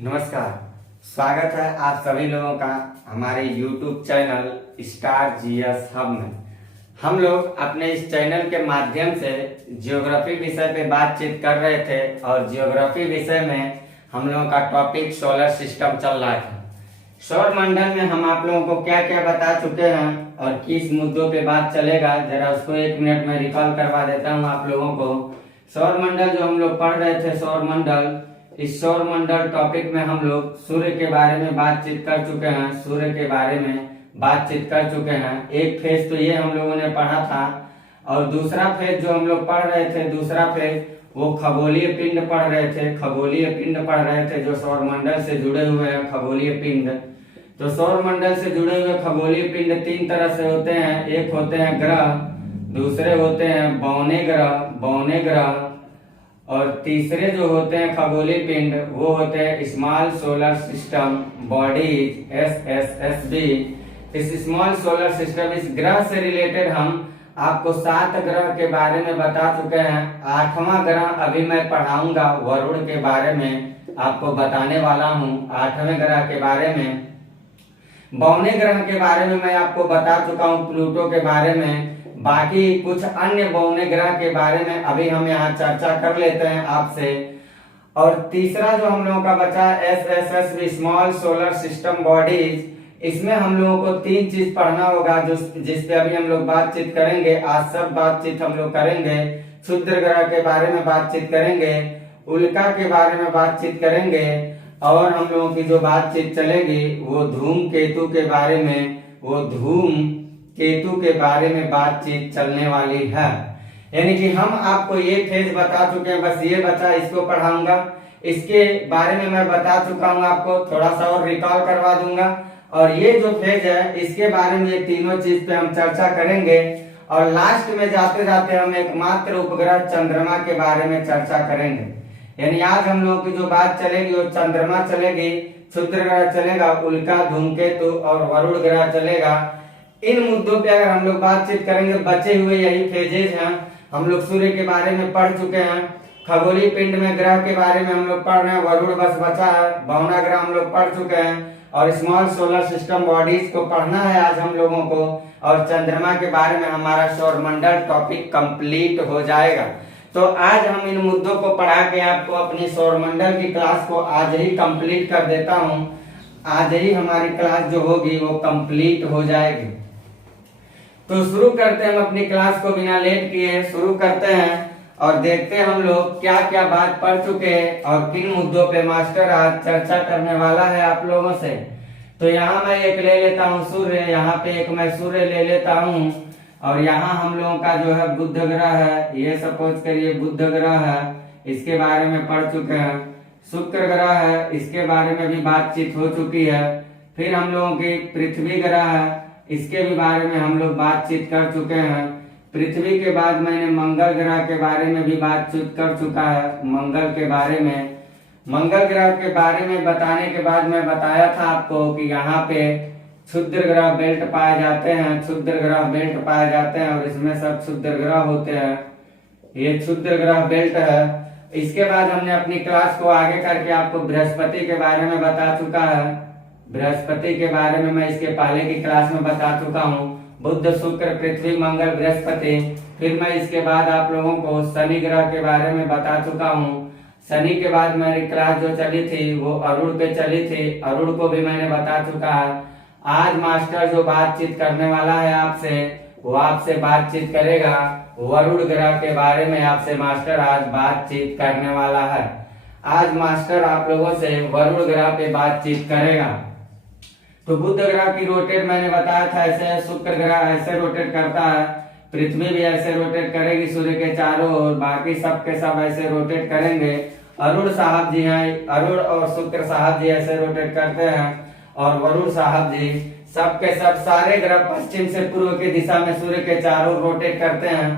नमस्कार। स्वागत है आप सभी लोगों का हमारे YouTube channel star GS hub में। हम लोग अपने इस चैनल के माध्यम से ज्योग्राफी विषय पे बातचीत कर रहे थे और ज्योग्राफी विषय में हम लोगों का टॉपिक सोलर सिस्टम चल रहा था। सौर मंडल में हम आप लोगों को क्या क्या बता चुके हैं और किस मुद्दों पे बात चलेगा, जरा उसको 1 मिनट में रिकॉल करवा देता हूँ आप लोगों को। सौर मंडल जो हम लोग पढ़ रहे थे, सौर मंडल, इस सौर मंडल टॉपिक में हम लोग सूर्य के बारे में बातचीत कर चुके हैं। सूर्य के बारे में बातचीत कर चुके हैं। एक फेज तो ये हम लोगों ने पढ़ा था और दूसरा फेज जो हम लोग पढ़ रहे थे, दूसरा फेज वो खगोलीय पिंड पढ़ रहे थे। खगोलीय पिंड पढ़ रहे थे जो सौर मंडल से जुड़े हुए हैं, खगोलीय पिंड। तो सौर मंडल से जुड़े हुए खगोलीय पिंड 3 तरह से होते हैं। एक होते हैं ग्रह, दूसरे होते हैं बौने ग्रह, और तीसरे जो होते हैं खगोलीय पिंड वो होते हैं small solar system bodies, SSSB। इस स्मॉल सोलर सिस्टम, इस ग्रह से रिलेटेड हम आपको 7 ग्रह के बारे में बता चुके हैं। 8वां ग्रह अभी मैं पढ़ाऊंगा, वरुण के बारे में आपको बताने वाला हूं। 8वें ग्रह के बारे में, बौने ग्रह के बारे में मैं आपको बता चुका हूं, प्लूटो के बारे में। बाकी कुछ अन्य बौने ग्रह के बारे में अभी हम यहाँ चर्चा कर लेते हैं आपसे। और तीसरा जो हम लोगों का बचा SSSB, small solar system bodies, इसमें हम लोगों को 3 चीज पढ़ना होगा जिस पे अभी हम लोग बातचीत करेंगे। आज सब बातचीत हम लोग करेंगे। क्षुद्र ग्रह के बारे में बातचीत करेंगे, उल्का के बारे में बातचीत करेंगे, और हम लोगों की जो बातचीत चलेगी वो धूमकेतु के बारे में, केतु के बारे में बातचीत चलने वाली है। यानी कि हम आपको ये फेज बता चुके हैं, बस ये बचा, इसको पढ़ाऊंगा। इसके बारे में मैं बता चुका हूं आपको, थोड़ा सा और रिकॉल करवा दूंगा। और ये जो फेज है इसके बारे में, ये तीनों चीज पे हम चर्चा करेंगे। और लास्ट में जाते जाते हम एकमात्र उपग्रह चंद्रमा के बारे में चर्चा करेंगे। यानी आज हम लोगों की जो बात चलेगी वो चंद्रमा चलेगी, क्षुद्र ग्रह चलेगा, उल्का, धूमकेतु और वरुण ग्रह चलेगा। इन मुद्दों पे अगर हम लोग बातचीत करेंगे, बचे हुए यही फेजेज हैं। हम लोग सूर्य के बारे में पढ़ चुके हैं, खगोलीय पिंड में ग्रह के बारे में हम लोग पढ़ रहे हैं, वरुण बस बचा है, बौना ग्रह हम लोग पढ़ चुके हैं, और स्मॉल सोलर सिस्टम बॉडीज को पढ़ना है आज हम लोगों को। और चंद्रमा के बारे में हमारा सौरमंडल टॉपिक कंप्लीट हो जाएगा। तो आज हम इन मुद्दों को पढ़ा के आपको अपनी सौरमंडल की क्लास को आज ही कंप्लीट कर देता हूं। आज ही हमारी क्लास जो होगी वो कंप्लीट हो जाएगी। तो शुरू करते हैं हम अपनी क्लास को, बिना लेट किए शुरू करते हैं और देखते हैं हम लोग क्या क्या बात पढ़ चुके हैं और किन मुद्दों पे मास्टर आज चर्चा करने वाला है आप लोगों से। तो यहाँ मैं एक ले लेता हूँ सूर्य, यहाँ पे एक मैं सूर्य ले लेता हूँ, और यहाँ हम लोगों का जो है बुध ग्रह है, ये सपोज करिए बुध ग्रह है, इसके बारे में पढ़ चुके हैं। शुक्र ग्रह है, इसके बारे में भी बातचीत हो चुकी है। फिर हम लोगों की पृथ्वी ग्रह है, इसके भी बारे में हम लोग बातचीत कर चुके हैं। पृथ्वी के बाद मैंने मंगल ग्रह के बारे में भी बातचीत कर चुका है। मंगल के बारे में, मंगल ग्रह के बारे में बताने के बाद मैं बताया था आपको कि यहाँ पे क्षुद्र ग्रह बेल्ट पाए जाते हैं, क्षुद्र ग्रह बेल्ट पाए जाते हैं, और इसमें सब क्षुद्र ग्रह होते हैं। ये क्षुद्र ग्रह बेल्ट है। इसके बाद हमने अपनी क्लास को आगे करके आपको बृहस्पति के बारे में बता चुका है। बृहस्पति के बारे में मैं इसके पहले की क्लास में बता चुका हूँ, बुध, शुक्र, पृथ्वी, मंगल, बृहस्पति। फिर मैं इसके बाद आप लोगों को शनि ग्रह के बारे में बता चुका हूँ। शनि के बाद मेरी क्लास जो चली थी वो अरुण पे चली थी, अरुण को भी मैंने बता चुका है। आज मास्टर जो बातचीत करने वाला है आपसे, वो आपसे बातचीत करेगा वरुण ग्रह के बारे में। आपसे मास्टर आज बातचीत करने वाला है। आज मास्टर आप लोगों से वरुण ग्रह पे बातचीत करेगा। तो बुध ग्रह की रोटेट मैंने बताया था ऐसे, शुक्र ग्रह ऐसे रोटेट करता है, पृथ्वी भी ऐसे रोटेट करेगी सूर्य के चारों ओर, बाकी सब के सब ऐसे रोटेट करेंगे। अरुण साहब जी हैं, अरुण और शुक्र साहब जी ऐसे रोटेट करते हैं, और वरुण साहब जी सब के सब सारे ग्रह पश्चिम से पूर्व की दिशा में सूर्य के चारों ओर रोटेट करते हैं।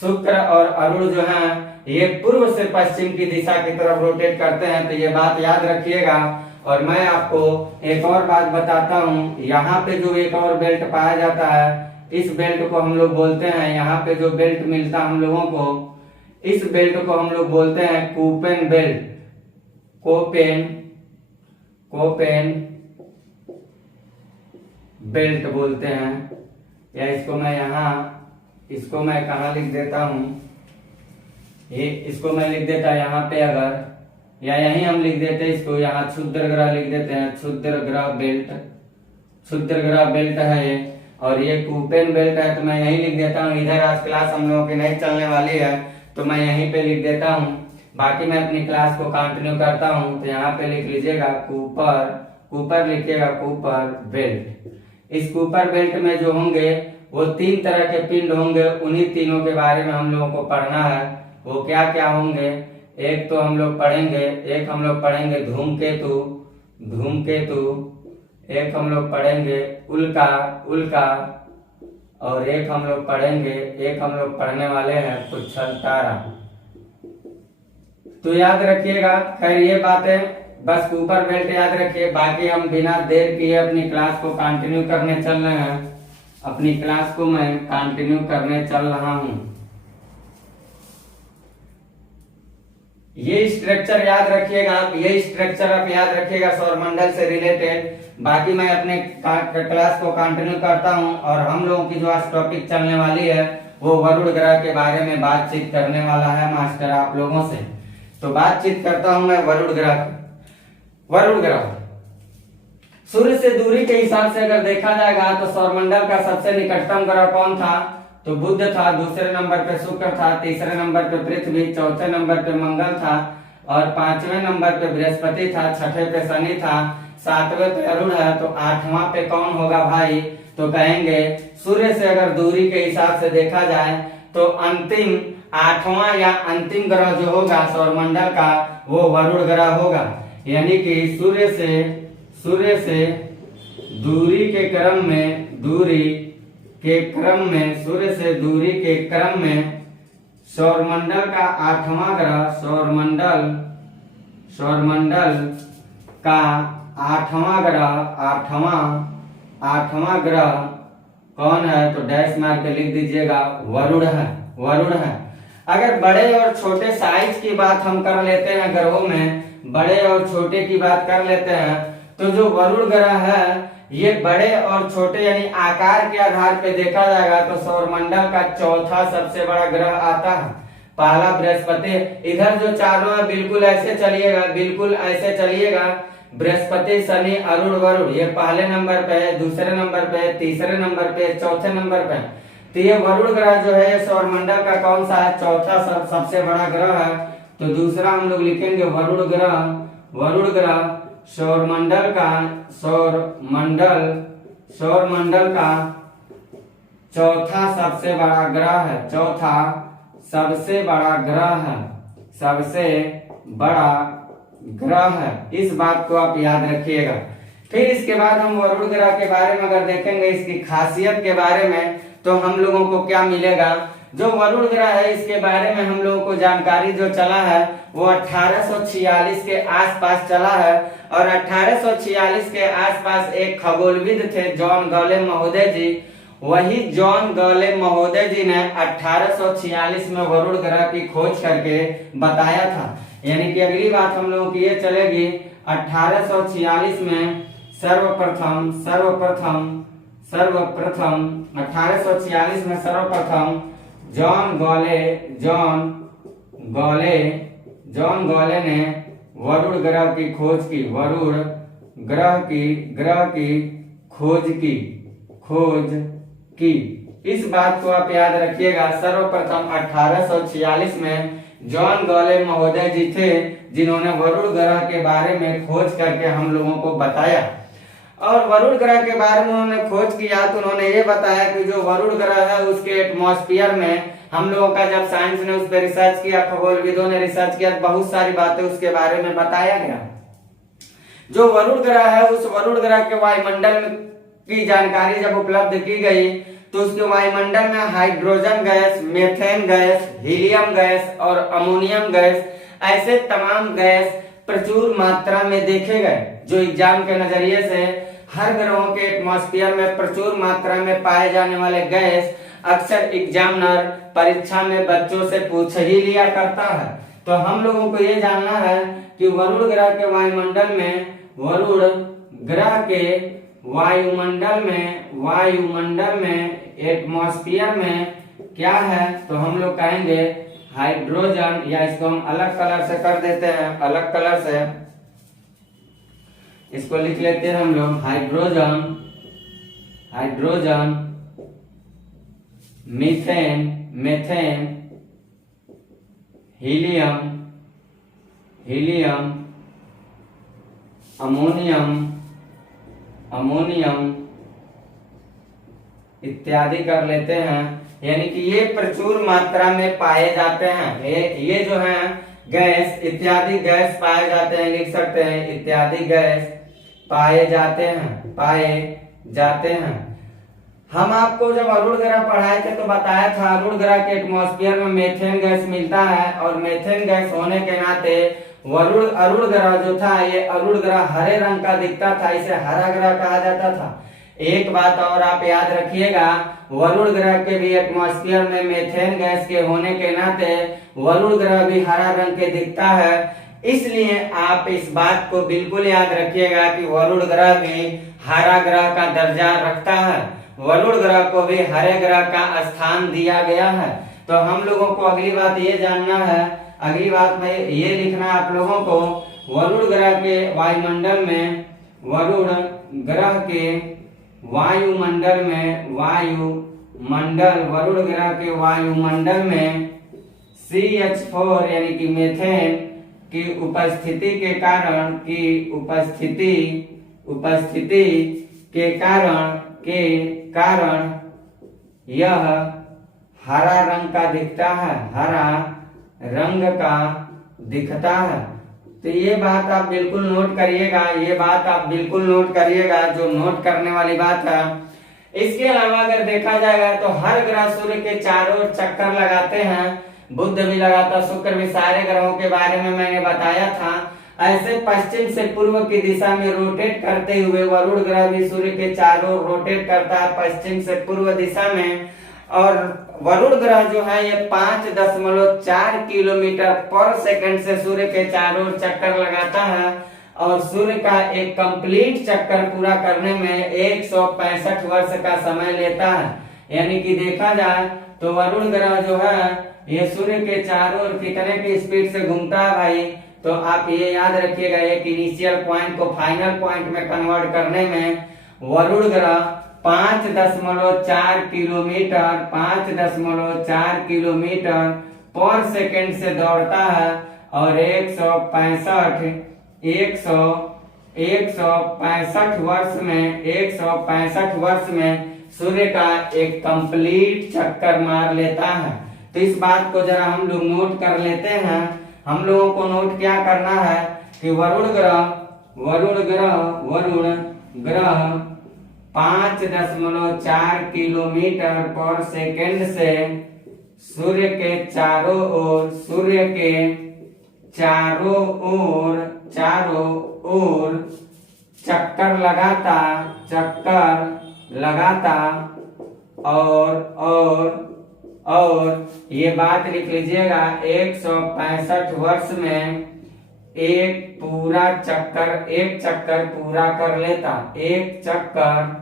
शुक्र और अरुण जो हैं ये पूर्व से पश्चिम की दिशा की तरफ रोटेट करते हैं। तो ये बात याद रखिएगा। और मैं आपको एक और बात बताता हूँ, यहाँ पे जो एक और बेल्ट पाया जाता है, इस बेल्ट को हम लोग बोलते हैं, यहाँ पे जो बेल्ट मिलता हम लोगों को, इस बेल्ट को हम लोग बोलते हैं कूपेन बेल्ट। कोपेन कोपेन बेल्ट बोलते हैं। या इसको मैं कहाँ लिख देता हूँ, इसको मैं लिख देता यहाँ पे अगर, या यहीं हम लिख देते इसको, यहाँ क्षुद्र ग्रह लिख देते हैं, क्षुद्र ग्रह बेल्ट है ये। और ये कूपेन बेल्ट है तो मैं यहीं लिख देता हूँ। इधर आज क्लास हम लोगों की नहीं चलने वाली है तो मैं यहीं पे लिख देता हूँ। बाकी मैं अपनी क्लास को कंटिन्यू करता हूँ। तो यहाँ पे लिख लीजिएगा कूपर लिखिएगा, कूपर बेल्ट। इस कूपर बेल्ट में जो होंगे वो 3 तरह के पिंड होंगे। उन्हीं तीनों के बारे में हम लोगों को पढ़ना है। वो क्या क्या होंगे, एक हम लोग पढ़ेंगे धूमकेतु, एक हम लोग पढ़ेंगे उल्का, और एक हम लोग पढ़ने वाले हैं पुच्छल तारा। तो याद रखिएगा। खैर ये बातें बस कूपर बेल्ट याद रखिए। बाकी हम बिना देर किए अपनी क्लास को कंटिन्यू करने चल रहे हैं। अपनी क्लास को मैं कंटिन्यू करने चल रहा हूं। ये स्ट्रक्चर याद रखिएगा, सौरमंडल से रिलेटेड। बाकी मैं अपने क्लास को कंटिन्यू करता हूं। और हम लोगों की जो आज टॉपिक चलने वाली है वो वरुण ग्रह के बारे में बातचीत करने वाला है मास्टर आप लोगों से। तो बातचीत करता हूं मैं वरुण ग्रह। सूर्य से दूरी के हिसाब से अगर देखा जाएगा तो सौरमंडल का सबसे निकटतम ग्रह कौन था? तो बुध था, दूसरे नंबर पे शुक्र था, तीसरे नंबर पे पृथ्वी, चौथे नंबर पे मंगल था, और 5वें नंबर पे बृहस्पति था, 6ठे पे शनि था, 7वें पे अरुण है। तो 8वां पे कौन होगा भाई? तो कहेंगे सूर्य से अगर दूरी के हिसाब से देखा जाए तो अंतिम 8वां या अंतिम ग्रह जो होगा सौरमंडल का वो वरुण ग्रह होगा। यानी कि सूर्य से दूरी के क्रम में सौरमंडल का 8वां ग्रह, सौरमंडल का 8वां ग्रह कौन है? तो डैश मार के लिख दीजिएगा वरुण है। अगर बड़े और छोटे साइज की बात हम कर लेते हैं, ग्रहों में बड़े और छोटे की बात कर लेते हैं, तो जो वरुण ग्रह है ये बड़े और छोटे यानी आकार के आधार पे देखा जाएगा तो सौरमंडल का चौथा सबसे बड़ा ग्रह आता है। पहला बृहस्पति, इधर जो चारों है बिल्कुल ऐसे चलिएगा, बृहस्पति, शनि, अरुण, वरुण, ये पहले नंबर पे है, दूसरे नंबर पे है, तीसरे नंबर पे, चौथे नंबर पे। तो ये वरुण ग्रह जो है ये सौरमंडल का कौन सा है? चौथा सबसे बड़ा ग्रह है। तो दूसरा हम लोग लिखेंगे वरुण ग्रह सौरमंडल का चौथा सबसे बड़ा ग्रह है। इस बात को आप याद रखिएगा। फिर इसके बाद हम वरुण ग्रह के बारे में अगर देखेंगे, इसकी खासियत के बारे में, तो हम लोगों को क्या मिलेगा? जो वरुण ग्रह है इसके बारे में हम लोगों को जानकारी जो चला है वो 1846 के आसपास चला है। और 1846 के आसपास एक खगोलविद थे जॉन गॉलेम महोदय जी। वही जॉन गॉलेम महोदय जी ने 1846 में वरुण ग्रह की खोज करके बताया था। यानी कि अगली बात हम लोगों की ये चलेगी 1846 में सर्वप्रथम 1846 में सर्वप्रथम जॉन गॉले ने वरुण ग्रह की खोज की, वरुण ग्रह की खोज की। इस बात को आप याद रखिएगा। सर्वप्रथम 1846 में जॉन गॉले महोदय जी थे जिन्होंने वरुण ग्रह के बारे में खोज करके हम लोगों को बताया। और वरुण ग्रह के बारे में उन्होंने खोज किया तो उन्होंने ये बताया कि जो वरुण ग्रह है उसके एटमॉस्फेयर में हम लोगों का जब साइंस ने उस पर रिसर्च किया, खगोलविदों ने रिसर्च किया, बहुत सारी बातें उसके बारे में बताया गया। जो वरुण ग्रह है उस वरुण ग्रह के वायुमंडल की जानकारी जब उपलब्ध की गई तो उसके वायुमंडल में hydrogen gas, methane gas, helium gas और अमोनियम गैस, ऐसे तमाम गैस प्रचुर मात्रा में देखे गए। जो एग्जाम के नजरिए से हर ग्रहों के एटमॉस्फेयर में प्रचुर मात्रा में पाए जाने वाले गैस अक्सर एग्जामिनर परीक्षा में बच्चों से पूछ ही लिया करता है। तो हम लोगों को ये जानना है कि वरुण ग्रह के वायुमंडल में वरुण ग्रह के वायुमंडल में एटमॉस्फेयर में क्या है, तो हम लोग कहेंगे हाइड्रोजन, या इसको हम अलग कलर से कर देते हैं, अलग कलर से इसको लिख लेते हैं हम लोग हाइड्रोजन, मीथेन, हीलियम, अमोनियम इत्यादि कर लेते हैं। यानी कि ये प्रचुर मात्रा में पाए जाते हैं। ये जो है गैस, इत्यादि गैस पाए जाते हैं, लिख सकते हैं इत्यादि गैस पाए जाते हैं। हम आपको जब अरुण ग्रह पढ़ाए थे तो बताया था अरुण ग्रह के एटमॉस्फेयर में मेथेन गैस मिलता है, और मेथेन गैस होने के नाते अरुण ग्रह जो था, ये अरुण ग्रह हरे रंग का दिखता था, इसे हरा ग्रह कहा जाता था। एक बात और आप याद रखिएगा, वरुण ग्रह के भी एटमॉस्फेयर में मेथेन गैस के होने के नाते वरुण ग्रह भी हरा रंग के दिखता है। इसलिए आप इस बात को बिल्कुल याद रखिएगा कि वरुण ग्रह भी हरा ग्रह का दर्जा रखता है, वरुण ग्रह को भी हरे ग्रह का स्थान दिया गया है। तो हम लोगों को अगली बात ये जानना है, अगली बात में ये लिखना है आप लोगों को, वरुण ग्रह के वायुमंडल में, वरुण ग्रह के वायुमंडल में CH4 यानी कि मेथेन की उपस्थिति के कारण यह हरा रंग का दिखता है, हरा रंग का दिखता है। तो ये बात आप बिल्कुल नोट करिएगा, जो नोट करने वाली बात है। इसके अलावा अगर देखा जाएगा तो हर ग्रह सूर्य के चारों ओर चक्कर लगाते हैं, बुध भी लगाता, शुक्र भी, सारे ग्रहों के बारे में मैंने बताया था। ऐसे पश्चिम से पूर्व की दिशा में रोटेट करते हुए वरुण ग्रह भी सूर्य के चारों ओर रोटेट करता है पश्चिम से पूर्व दिशा में। और वरुण ग्रह जो है ये 5.4 किलोमीटर पर सेकंड से सूर्य के चारों ओर चक्कर लगाता है, और सूर्य का एक कंप्लीट चक्कर पूरा करने में 165 वर्ष का समय लेता है। यानी कि देखा जाए तो वरुण ग्रह जो है ये सूर्य के चारों ओर कितने की स्पीड से घूमता है भाई, तो आप ये याद रखिएगा, एक इनिशियल पॉइंट को फाइनल पॉइंट में कन्वर्ट करने में वरुण ग्रह 5.4 किलोमीटर पर सेकंड से दौड़ता है, और 165 वर्ष में सूर्य का एक कंप्लीट चक्कर मार लेता है। तो इस बात को जरा हम लोग नोट कर लेते हैं। हम लोगों को नोट क्या करना है कि वरुण ग्रह 5.4 किलोमीटर पर सेकंड से सूर्य के चारों ओर चक्कर लगाता और ये बात लिख लीजिएगा, 165 वर्ष में एक चक्कर पूरा कर लेता, एक चक्कर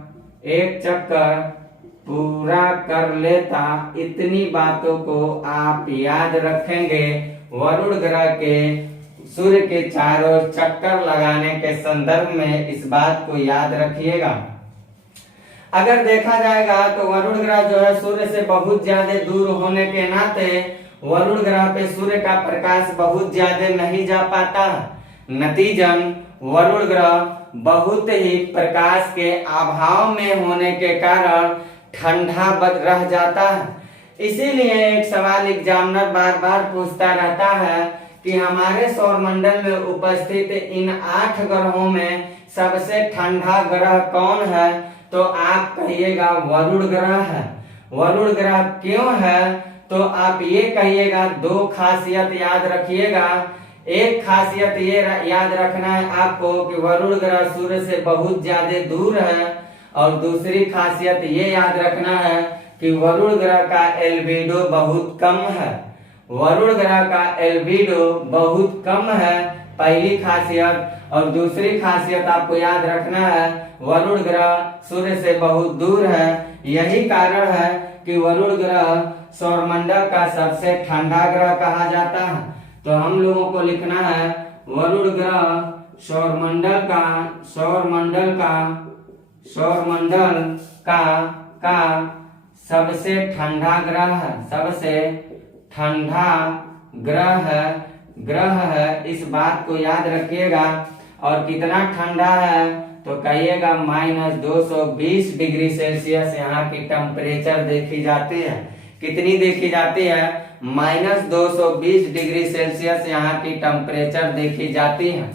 पूरा कर लेता। इतनी बातों को आप याद रखेंगे वरुण ग्रह के सूर्य के चारों चक्कर लगाने के संदर्भ में, इस बात को याद रखिएगा। अगर देखा जाएगा तो वरुण ग्रह जो है सूर्य से बहुत ज्यादा दूर होने के नाते वरुण ग्रह पे सूर्य का प्रकाश बहुत ज्यादा नहीं जा पाता। नतीजन वरुण ग्रह बहुत ही प्रकाश के अभाव में होने के कारण ठंडा रह जाता है। इसीलिए एक सवाल एग्जामिनर बार बार पूछता रहता है कि हमारे सौरमंडल में उपस्थित इन 8 ग्रहों में सबसे ठंडा ग्रह कौन है, तो आप कहिएगा वरुण ग्रह है। वरुण ग्रह क्यों है, तो आप ये कहिएगा, 2 खासियत याद रखिएगा। एक खासियत ये याद रखना है आपको कि वरुण ग्रह सूर्य से बहुत ज्यादा दूर है, और दूसरी खासियत ये याद रखना है कि वरुण ग्रह का एल्बिडो बहुत कम है। वरुण ग्रह का एल्बिडो बहुत कम है, पहली खासियत। और दूसरी खासियत आपको याद रखना है, वरुण ग्रह सूर्य से बहुत दूर है। यही कारण है कि वरुण ग्रह सौरमंडल का सबसे ठंडा ग्रह कहा जाता है। तो हम लोगों को लिखना है वरुण ग्रह सौरमंडल का सबसे ठंडा ग्रह है, सबसे ठंडा ग्रह है। इस बात को याद रखिएगा। और कितना ठंडा है तो कहिएगा -220 डिग्री सेल्सियस यहाँ की टेम्परेचर देखी जाती है। कितनी देखी जाती है? -220 डिग्री सेल्सियस यहाँ की टेम्परेचर देखी जाती है।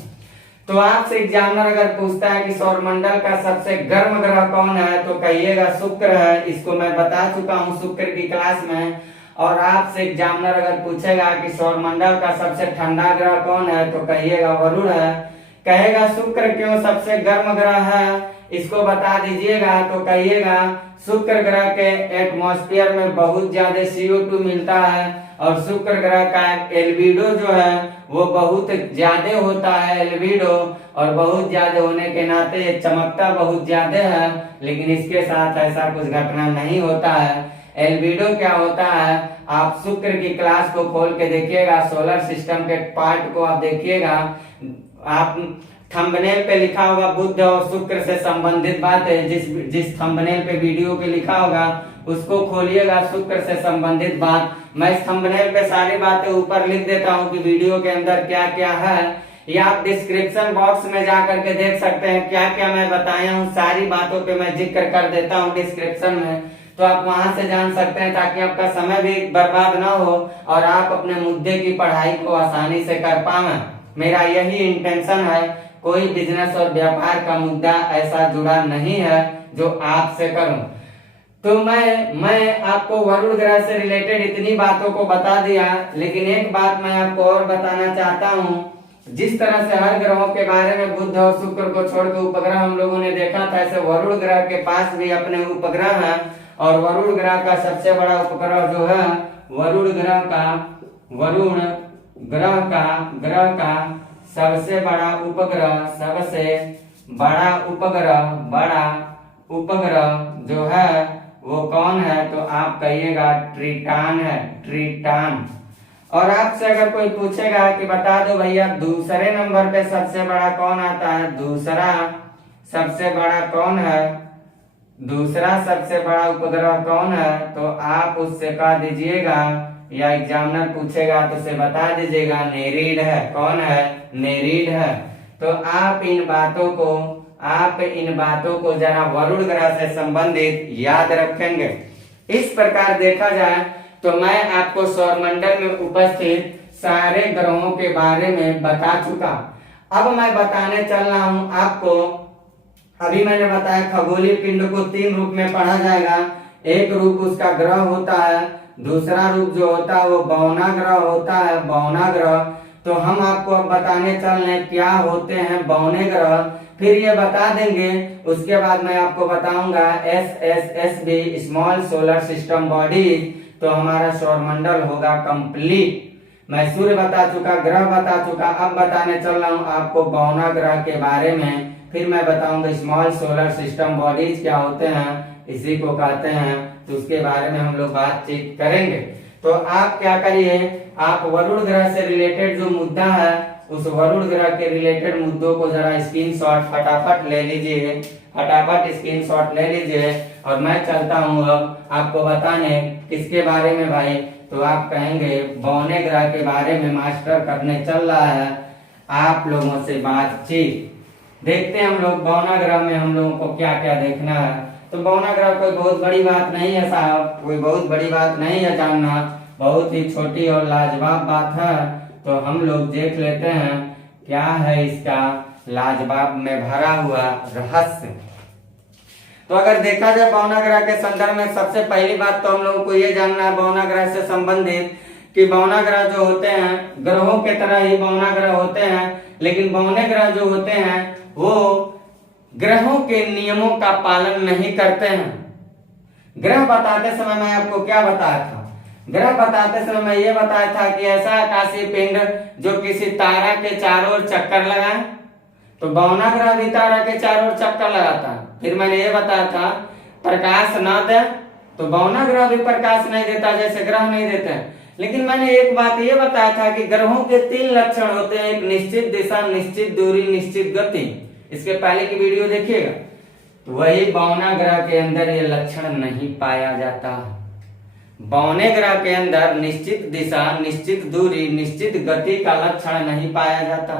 तो आपसे एग्जामिनर अगर पूछता है कि सौरमंडल का सबसे गर्म ग्रह कौन है तो कहिएगा शुक्र है। इसको मैं बता चुका हूँ शुक्र की क्लास में। और आपसे एग्जामिनर अगर पूछेगा कि सौरमंडल का सबसे ठंडा ग्रह कौन है तो कहिएगा वरुण है। कहेगा शुक्र क्यों सबसे गर्म ग्रह है, इसको बता दीजिएगा। तो कहिएगा शुक्र ग्रह के एटमॉस्फेयर में बहुत ज्यादा CO2 मिलता है और शुक्र ग्रह का एल्बिडो जो है वो बहुत ज्यादा होता है एल्बिडो। और बहुत ज्यादा होने के नाते ये चमकता बहुत ज्यादा है, लेकिन इसके साथ ऐसा कुछ घटना नहीं होता है। एल्बिडो क्या होता है? आप शुक्र की क्लास को खोल के देखिएगा, सोलर सिस्टम के पार्ट को आप देखिएगा। आप थंबनेल पे लिखा होगा बुध और शुक्र से संबंधित बात है। जिस थंबनेल पे वीडियो पे लिखा होगा उसको खोलिएगा, शुक्र से संबंधित बात। मैं इस थंबनेल पे सारी बातें ऊपर लिख देता हूँ कि वीडियो के अंदर क्या क्या है। या आप डिस्क्रिप्शन बॉक्स में जा करके देख सकते हैं क्या क्या मैं बताया हूँ। सारी बातों पे मैं जिक्र कर देता हूँ डिस्क्रिप्शन में, तो आप वहां से जान सकते हैं ताकि आपका समय भी बर्बाद ना हो और आप अपने मुद्दे की पढ़ाई को आसानी से कर पाए। मेरा यही इंटेंशन है। कोई बिजनेस और व्यापार का मुद्दा ऐसा जुड़ा नहीं है जो आपसे करूं। तो मैं आपको वरुण ग्रह से रिलेटेड इतनी बातों को बता दिया, लेकिन एक बात मैं आपको और बताना चाहता हूँ। जिस तरह से हर ग्रहों के बारे में बुध और शुक्र को छोड़कर उपग्रह हम लोगों ने देखा था, ऐसे वरुण ग्रह के पास भी अपने उपग्रह हैं। और वरुण ग्रह का सबसे बड़ा उपग्रह जो है वरुण ग्रह का सबसे बड़ा उपग्रह जो है वो कौन है तो आप कहिएगा ट्रिटॉन है, ट्रिटॉन। और आपसे अगर कोई पूछेगा कि बता दो भैया दूसरे नंबर पे सबसे बड़ा कौन आता है, दूसरा सबसे बड़ा उपग्रह कौन है, तो आप उससे कह दीजिएगा या एग्जामिनर पूछेगा तो उसे बता दीजिएगा नेरीड है। कौन है? नेरीड है। तो आप इन बातों को जरा वरुण ग्रह से संबंधित याद रखेंगे। इस प्रकार देखा जाए तो मैं आपको सौरमंडल में उपस्थित सारे ग्रहों के बारे में बता चुका। अब मैं बताने चल रहा हूं आपको। अभी मैंने बताया खगोलीय पिंड को 3 रूप में पढ़ा जाएगा। एक रूप उसका ग्रह होता है, दूसरा रूप जो होता है वो बौना ग्रह होता है, बौना ग्रह। तो हम आपको अब बताने चल रहे क्या होते हैं बौने ग्रह, फिर ये बता देंगे। उसके बाद मैं आपको बताऊंगा SSSB small solar system bodies. तो हमारा सौरमंडल होगा कंप्लीट। मैं सूर्य बता चुका, ग्रह बता चुका, अब बताने चल रहा हूँ आपको बौना ग्रह के बारे में। फिर मैं बताऊंगा स्मॉल सोलर सिस्टम बॉडीज क्या होते हैं, इसी को कहते हैं। तो उसके बारे में हम लोग बातचीत करेंगे। तो आप क्या करिए, आप वरुण ग्रह से रिलेटेड जो मुद्दा है उस वरुण ग्रह के रिलेटेड मुद्दों को जरा स्क्रीनशॉट फटाफट ले लीजिए, फटाफट स्क्रीनशॉट ले लीजिए। और मैं चलता हूँ अब आपको बताने किसके बारे में भाई, तो आप कहेंगे बौने ग्रह के बारे में मास्टर करने चल रहा है आप लोगों से बातचीत। देखते हैं हम लोग बौना ग्रह में हम लोगों को क्या क्या देखना है। तो बौना ग्रह कोई बहुत बड़ी बात नहीं है साहब, कोई बहुत बड़ी बात नहीं है जानना, बहुत ही छोटी और लाजवाब बात है। तो हम लोग देख लेते हैं क्या है इसका लाजवाब में भरा हुआ रहस्य। तो अगर देखा जाए बौना ग्रह के संदर्भ में सबसे पहली बात तो हम लोगों को ये जानना है बौना ग्रह से संबंधित कि बौना ग्रह जो होते हैं ग्रहों के तरह ही बौना ग्रह होते हैं, लेकिन बौने ग्रह जो होते हैं वो ग्रहों के नियमों का पालन नहीं करते हैं। ग्रह बताते समय मैं आपको क्या बताया था, ग्रह बताते समय मैं ये बताया था कि ऐसा आकाशीय पिंड जो किसी तारा के चारों ओर चक्कर लगाए, तो बौना ग्रह भी तारा के चारों ओर चक्कर लगाता है। फिर मैंने ये बताया था प्रकाश न दे, तो बौना ग्रह भी प्रकाश नहीं देता जैसे ग्रह नहीं देते। लेकिन मैंने एक बात ये बताया था कि ग्रहों के 3 लक्षण होते हैं, एक निश्चित दिशा, निश्चित दूरी, निश्चित गति। इसके पहले की वीडियो देखिएगा। तो वही बौना ग्रह के अंदर ये लक्षण नहीं पाया जाता। बौने ग्रह के अंदर निश्चित दिशा, निश्चित दूरी, निश्चित गति का लक्षण नहीं पाया जाता।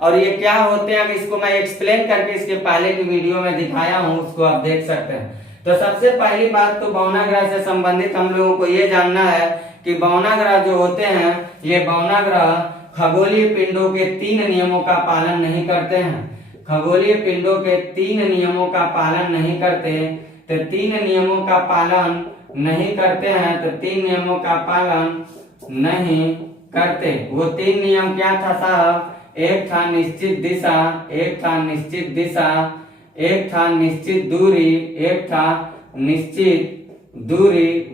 और ये क्या होते हैं, इसको मैं एक्सप्लेन करके इसके पहले की वीडियो में दिखाया हूं, उसको आप देख सकते हैं। तो सबसे पहली बात तो बौना ग्रह से संबंधित हम लोगों को ये जानना है कि बौना ग्रह जो होते हैं, ये बौना ग्रह खगोलीय पिंडों के 3 नियमों का पालन नहीं करते हैं। खगोलीय पिंडों के 3 नियमों का पालन नहीं करते। तो 3 नियमों का पालन नहीं करते हैं, तो 3 नियमों का पालन नहीं करते। वो 3 नियम क्या था साहब? एक था निश्चित दिशा, एक था निश्चित दिशा, एक था निश्चित दूरी, एक था निश्चित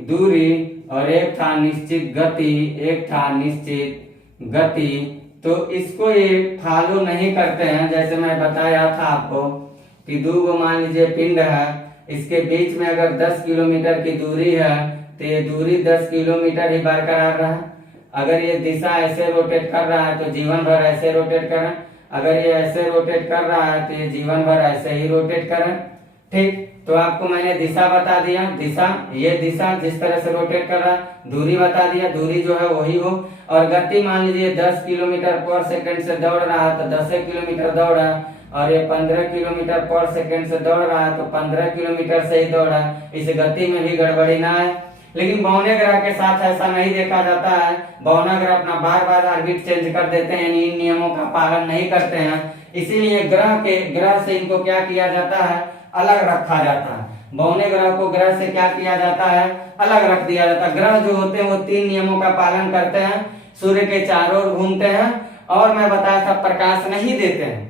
दूरी और एक था निश्चित गति, एक था निश्चित गति। तो इसको ये फॉलो नहीं करते हैं। जैसे मैं बताया था आपको कि 2 मान लीजिए पिंड है, इसके बीच में अगर 10 किलोमीटर की दूरी है तो ये दूरी 10 किलोमीटर ही बरकरार रहा। अगर ये दिशा ऐसे रोटेट कर रहा है तो जीवन भर ऐसे रोटेट करें, अगर ये ऐसे रोटेट कर रहा है तो ये जीवन भर ऐसे ही रोटेट करें। ठीक, तो आपको मैंने दिशा बता दिया, दिशा ये दिशा जिस तरह से रोटेट कर रहा है, दूरी बता दिया, दूरी जो है वही हो। और गति मान लीजिए 10 किलोमीटर पर सेकंड से दौड़ रहा है तो 10 किलोमीटर दौड़ा, और ये 15 किलोमीटर पर सेकंड से दौड़ रहा है तो 15 किलोमीटर से ही दौड़ा। इस गति में भी गड़बड़ी ना है। लेकिन बौने ग्रह के साथ ऐसा नहीं देखा जाता है। बौना ग्रह अपना बार बार ऑर्बिट चेंज कर देते हैं, इन नियमों का पालन नहीं करते हैं। इसीलिए ग्रह से इनको क्या किया जाता है? अलग रखा जाता है। बौने ग्रह को ग्रह से क्या किया जाता है? अलग रख दिया जाता है। ग्रह जो होते हैं वो 3 नियमों का पालन करते हैं, सूर्य के चारों ओर घूमते हैं, और मैं बताया था प्रकाश नहीं देते हैं।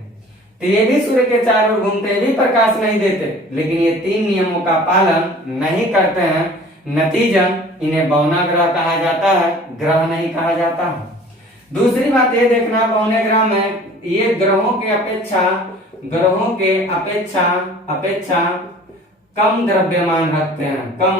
तो ये भी सूर्य के चारों ओर घूमते हैं, भी प्रकाश नहीं देते, लेकिन ये 3 नियमों का पालन नहीं करते हैं। नतीजन इन्हें बौना ग्रह कहा जाता है, ग्रह नहीं कहा जाता है। दूसरी बात ये देखना, बौने ग्रह में ये ग्रहों के अपेक्षा कम द्रव्यमान रखते हैं, कम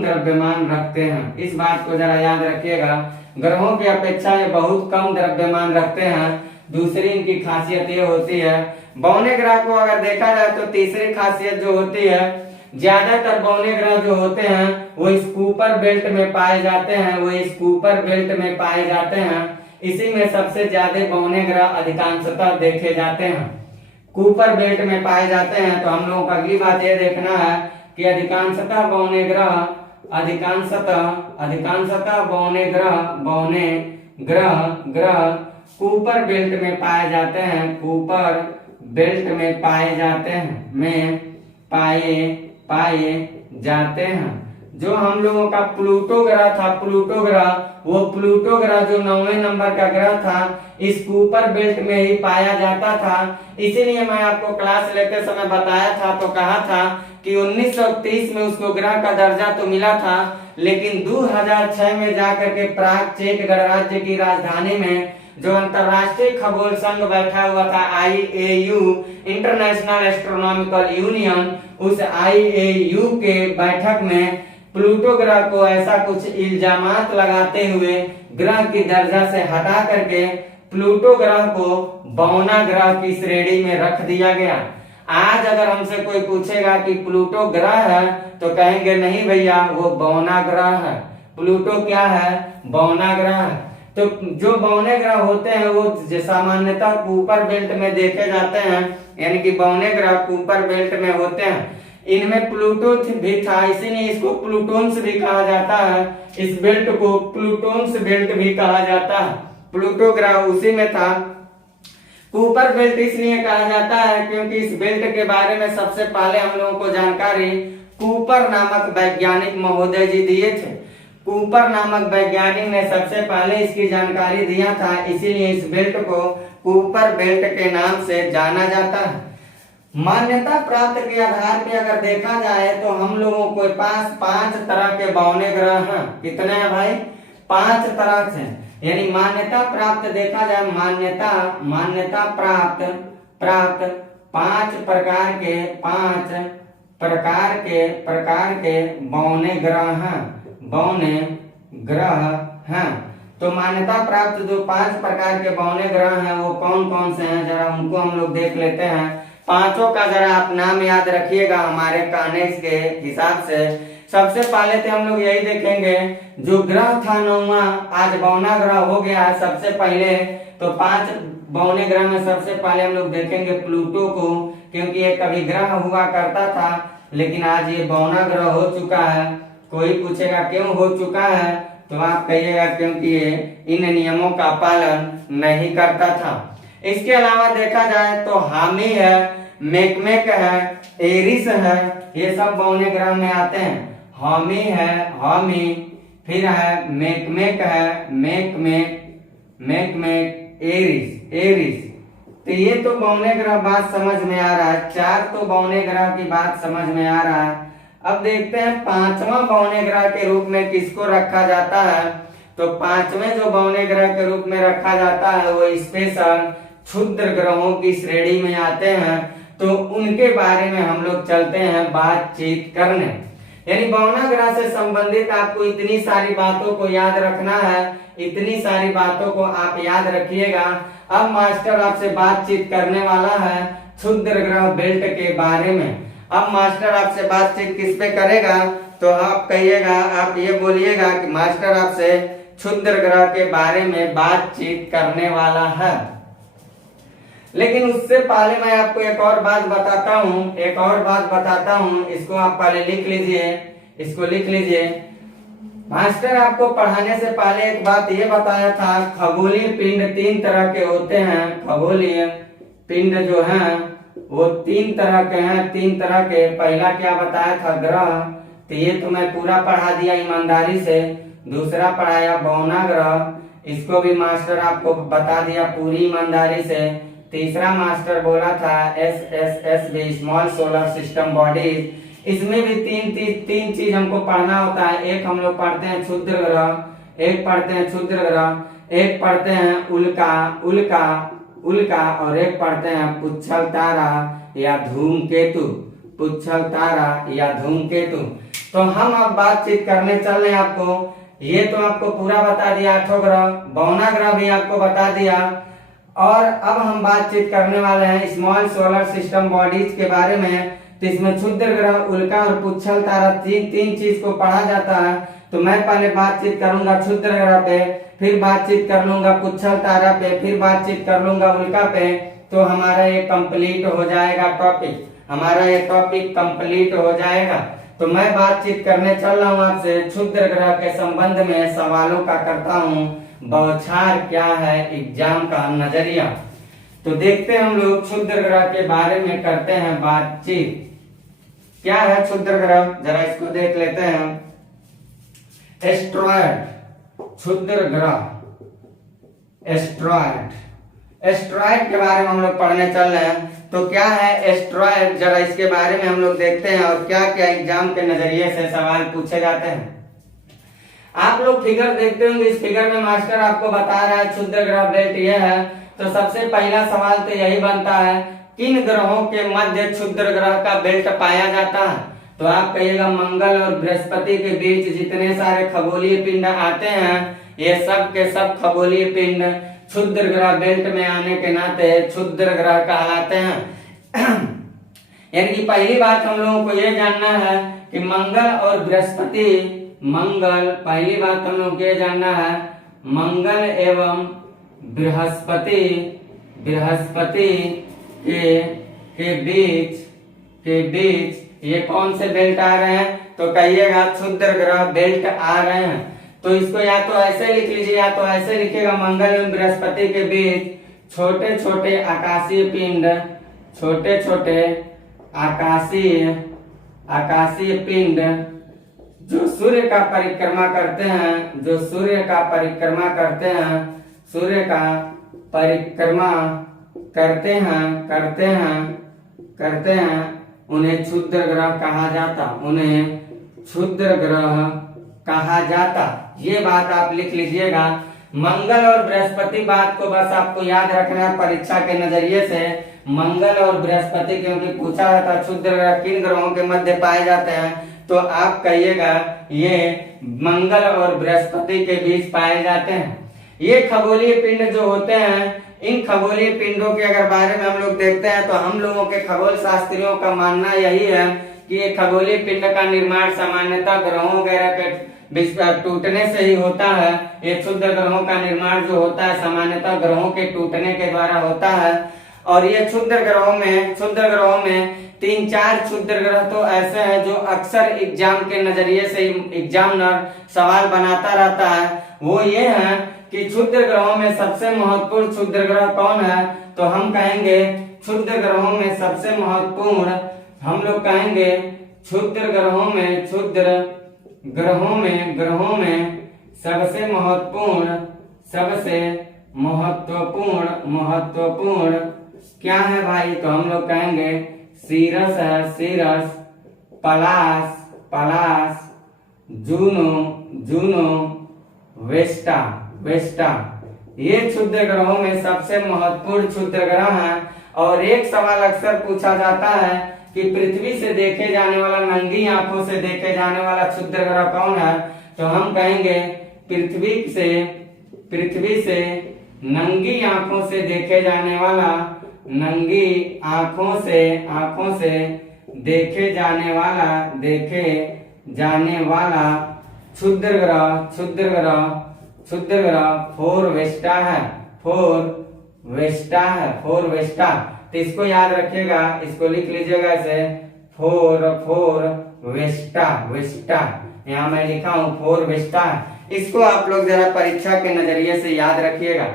द्रव्यमान रखते हैं। इस बात को जरा याद रखिएगा, ग्रहों की अपेक्षा ये बहुत कम द्रव्यमान रखते हैं। दूसरी इनकी खासियत ये होती है, बौने ग्रह को अगर देखा जाए तो तीसरी खासियत जो होती है, ज्यादातर बौने ग्रह जो होते हैं वो इस कूपर बेल्ट में पाए जाते हैं, इसी में सबसे ज्यादा बौने ग्रह अधिकांशतः देखे जाते हैं, कूपर बेल्ट में पाए जाते हैं। तो हम लोगों को अगली बात ये देखना है कि अधिकांशतः बौने ग्रह कूपर बेल्ट में पाए जाते हैं। जो हम लोगों का प्लूटो ग्रह था, प्लूटो ग्रह जो 9वें नंबर का ग्रह था, इस कूपर बेल्ट में ही पाया जाता था। इसीलिए मैं आपको क्लास लेते समय बताया था, तो कहा था कि 1930 में उसको ग्रह का दर्जा तो मिला था, लेकिन 2006 में जाकर के प्राग चेक गणराज्य की राजधानी में जो अंतरराष्ट्रीय खगोल संघ बैठा हुआ था, IAU इंटरनेशनल एस्ट्रोनॉमिकल यूनियन, उस IAU के बैठक में प्लूटो ग्रह को ऐसा कुछ इल्जामात लगाते हुए ग्रह की दर्जा से हटा करके प्लूटो ग्रह को बौना ग्रह की श्रेणी में रख दिया गया। आज अगर हमसे कोई पूछेगा कि प्लूटो ग्रह है तो कहेंगे नहीं भैया, वो बौना ग्रह है। प्लूटो क्या है? बौना ग्रह है। तो जो बौने ग्रह होते हैं वो सामान्यतः कूपर बेल्ट में देखे जाते हैं, यानी कि बौने ग्रह कूपर बेल्ट में होते हैं। इनमें प्लूटो भी था, इसीलिए इसको प्लूटोन्स भी कहा जाता है। इस बेल्ट को प्लूटोन्स बेल्ट भी कहा जाता है। प्लूटो ग्रह उसी में था। कूपर बेल्ट इसलिए कहा जाता है क्योंकि इस बेल्ट के बारे में सबसे पहले हम लोगों को जानकारी कूपर नामक वैज्ञानिक महोदय जी दिए थे। कूपर नामक वैज्ञानिक ने सबसे पहले इसकी जानकारी दिया था, इसीलिए इस बेल्ट को कूपर बेल्ट के नाम से जाना जाता है। मान्यता प्राप्त के आधार पे अगर देखा जाए तो हम लोगों के पास 5 तरह के बौने ग्रह हैं। कितने हैं भाई? 5 तरह से। यानी मान्यता प्राप्त देखा जाए, मान्यता प्राप्त 5 प्रकार के बौने ग्रह हैं। तो मान्यता प्राप्त जो 5 प्रकार के बौने ग्रह हैं वो कौन कौन से हैं, जरा उनको हम लोग देख लेते हैं। पांचों का जरा आप नाम याद रखिएगा हमारे कहने के हिसाब से। सबसे पहले तो हम लोग यही देखेंगे, जो ग्रह था 9वां आज बौना ग्रह हो गया है। सबसे पहले तो 5 बौने ग्रह में सबसे पहले हम लोग देखेंगे प्लूटो को, क्योंकि ये कभी ग्रह हुआ करता था लेकिन आज ये बौना ग्रह हो चुका है। कोई पूछेगा क्यों हो चुका है, तो आप कहिएगा क्योंकि ये इन नियमों का पालन नहीं करता था। इसके अलावा देखा जाए तो हामी है, मेकमेक है, एरिस है, ये सब बौने ग्रह में आते हैं। हामी है, फिर है मेकमेक है, मेकमेक, एरिस। तो ये तो बौने ग्रह बात समझ में आ रहा है। 4 तो बौने ग्रह की बात समझ में आ रहा है। अब देखते हैं 5वां बौने ग्रह के रूप में किसको रखा जाता है। तो 5वें जो बौने ग्रह के रूप में रखा जाता है वो स्पेशल क्षुद्र ग्रहों की श्रेणी में आते हैं। तो उनके बारे में हम लोग चलते हैं बातचीत करने। यानी बौना ग्रह से संबंधित आपको इतनी सारी बातों को याद रखना है, इतनी सारी बातों को आप याद रखिएगा। अब मास्टर आपसे बातचीत करने वाला है क्षुद्र ग्रह बेल्ट के बारे में। अब मास्टर आपसे बातचीत किस पे करेगा, तो आप कहिएगा, आप ये बोलिएगा कि मास्टर आपसे क्षुद्र ग्रह के बारे में बातचीत करने वाला है। लेकिन उससे पहले मैं आपको एक और बात बताता हूँ, इसको आप पहले लिख लीजिए। मास्टर आपको पढ़ाने से पहले एक बात ये बताया था, खगोलीय पिंड 3 तरह के होते हैं। खगोलीय पिंड जो हैं वो 3 तरह के हैं, 3 तरह के। पहला क्या बताया था, ग्रह, तो ये तो मैं पूरा पढ़ा दिया ईमानदारी से। दूसरा पढ़ाया बौना ग्रह, इसको भी मास्टर आपको बता दिया पूरी ईमानदारी से। तीसरा मास्टर बोला था SSSB small solar system bodies, इसमें भी तीन चीज हमको पढ़ना होता है। एक हम लोग पढ़ते हैं क्षुद्र ग्रह, एक पढ़ते हैं उल्का, और एक पढ़ते हैं पुच्छल तारा या धूमकेतु। तो हम अब बातचीत करने चल रहे हैं। आपको ये तो आपको पूरा बता दिया 8 ग्रह, बौना ग्रह भी आपको बता दिया। और अब हम बातचीत करने वाले हैं स्मॉल सोलर सिस्टम बॉडीज के बारे में। तो इसमें क्षुद्र ग्रह, उल्का और पुच्छल तारा तीन चीज को पढ़ा जाता है। तो मैं पहले बातचीत करूंगा क्षुद्र ग्रह पे, फिर बातचीत कर लूंगा पुच्छल तारा पे, फिर बातचीत कर लूंगा उल्का पे। तो हमारा ये कंप्लीट हो जाएगा टॉपिक, हो जाएगा। तो मैं बातचीत करने चल रहा हूँ आपसे क्षुद्र ग्रह के संबंध में, सवालों का करता हूँ बौछार क्या है एग्जाम का नजरिया। तो देखते हैं हम लोग क्षुद्र ग्रह के बारे में करते हैं बातचीत। क्या है क्षुद्र ग्रह, जरा इसको देख लेते हैं। एस्ट्रॉयड, क्षुद्र ग्रह, एस्ट्रॉयड के बारे में हम लोग पढ़ने चल रहे हैं। तो क्या है एस्ट्रॉयड, जरा इसके बारे में हम लोग देखते हैं और क्या क्या एग्जाम के नजरिए से सवाल पूछे जाते हैं। आप लोग फिगर देखते होंगे, इस फिगर में मास्टर आपको बता रहा है क्षुद्र ग्रह बेल्ट ये है। तो सबसे पहला सवाल तो यही बनता है, किन ग्रहों के मध्य क्षुद्र ग्रह का बेल्ट पाया जाता है। तो आप कहिएगा मंगल और बृहस्पति के बीच जितने सारे खगोलीय पिंड आते हैं, ये सब के सब खगोलीय पिंड क्षुद्र ग्रह बेल्ट में आने के नाते क्षुद्र ग्रह कहलाते हैं। यानी कि पहली बात हम लोगों को ये जानना है कि मंगल और बृहस्पति, पहली बात हम लोग ये जानना है, मंगल एवं बृहस्पति के बीच ये कौन से बेल्ट आ रहे हैं, तो कहिएगा क्षुद्र ग्रह बेल्ट आ रहे हैं। तो इसको या तो ऐसे लिख लीजिए या तो ऐसे लिखिएगा, मंगल एवं बृहस्पति के बीच छोटे छोटे आकाशीय पिंड जो सूर्य का परिक्रमा करते हैं, करते हैं उन्हें क्षुद्र ग्रह कहा जाता, उन्हें क्षुद्र ग्रह कहा जाता। ये बात आप लिख लीजिएगा। मंगल और बृहस्पति बात को बस आपको याद रखना है परीक्षा के नजरिए से। मंगल और बृहस्पति क्योंकि पूछा जाता है क्षुद्र ग्रह किन ग्रहों के मध्य पाए जाते हैं, तो आप कहिएगा ये मंगल और बृहस्पति के बीच पाए जाते हैं। ये खगोलीय पिंड जो होते हैं, इन खगोलीय पिंडों के अगर बारे में हम लोग देखते हैं तो हम लोगों के खगोल शास्त्रियों का मानना यही है कि ये खगोलीय पिंड का निर्माण सामान्यतः ग्रहों वगैरह के टूटने से ही होता है। ये क्षुद्र ग्रहों का निर्माण जो होता है सामान्यतः ग्रहों के टूटने के द्वारा होता है। और ये क्षुद्र ग्रहों में 3-4 क्षुद्र ग्रह तो ऐसे हैं जो अक्सर एग्जाम के नजरिए से एग्जामिनर सवाल बनाता रहता है। वो ये है कि क्षुद्र ग्रहों में सबसे महत्वपूर्ण क्षुद्र ग्रह कौन है, तो हम कहेंगे क्षुद्र ग्रहों में सबसे महत्वपूर्ण, हम लोग कहेंगे क्षुद्र ग्रहों में सबसे महत्वपूर्ण क्या है भाई, तो हम लोग कहेंगे सीरस है, सीरस, पलास, जूनो, वेस्टा। ये क्षुद्र ग्रहों में सबसे महत्वपूर्ण क्षुद्र ग्रह हैं। और एक सवाल अक्सर पूछा जाता है कि पृथ्वी से देखे जाने वाला, नंगी आंखों से देखे जाने वाला क्षुद्र ग्रह कौन है, तो हम कहेंगे पृथ्वी से नंगी आंखों से देखे जाने वाला, नंगी आंखों से देखे जाने वाला क्षुद्र ग्रह फोरवेस्टा है। फोरवेस्टा, तो इसको याद रखिएगा, इसको लिख लीजिएगा ऐसे वेस्टा। यहाँ मैं लिखा हूँ फोरवेस्टा। इसको आप लोग जरा परीक्षा के नजरिए से याद रखिएगा।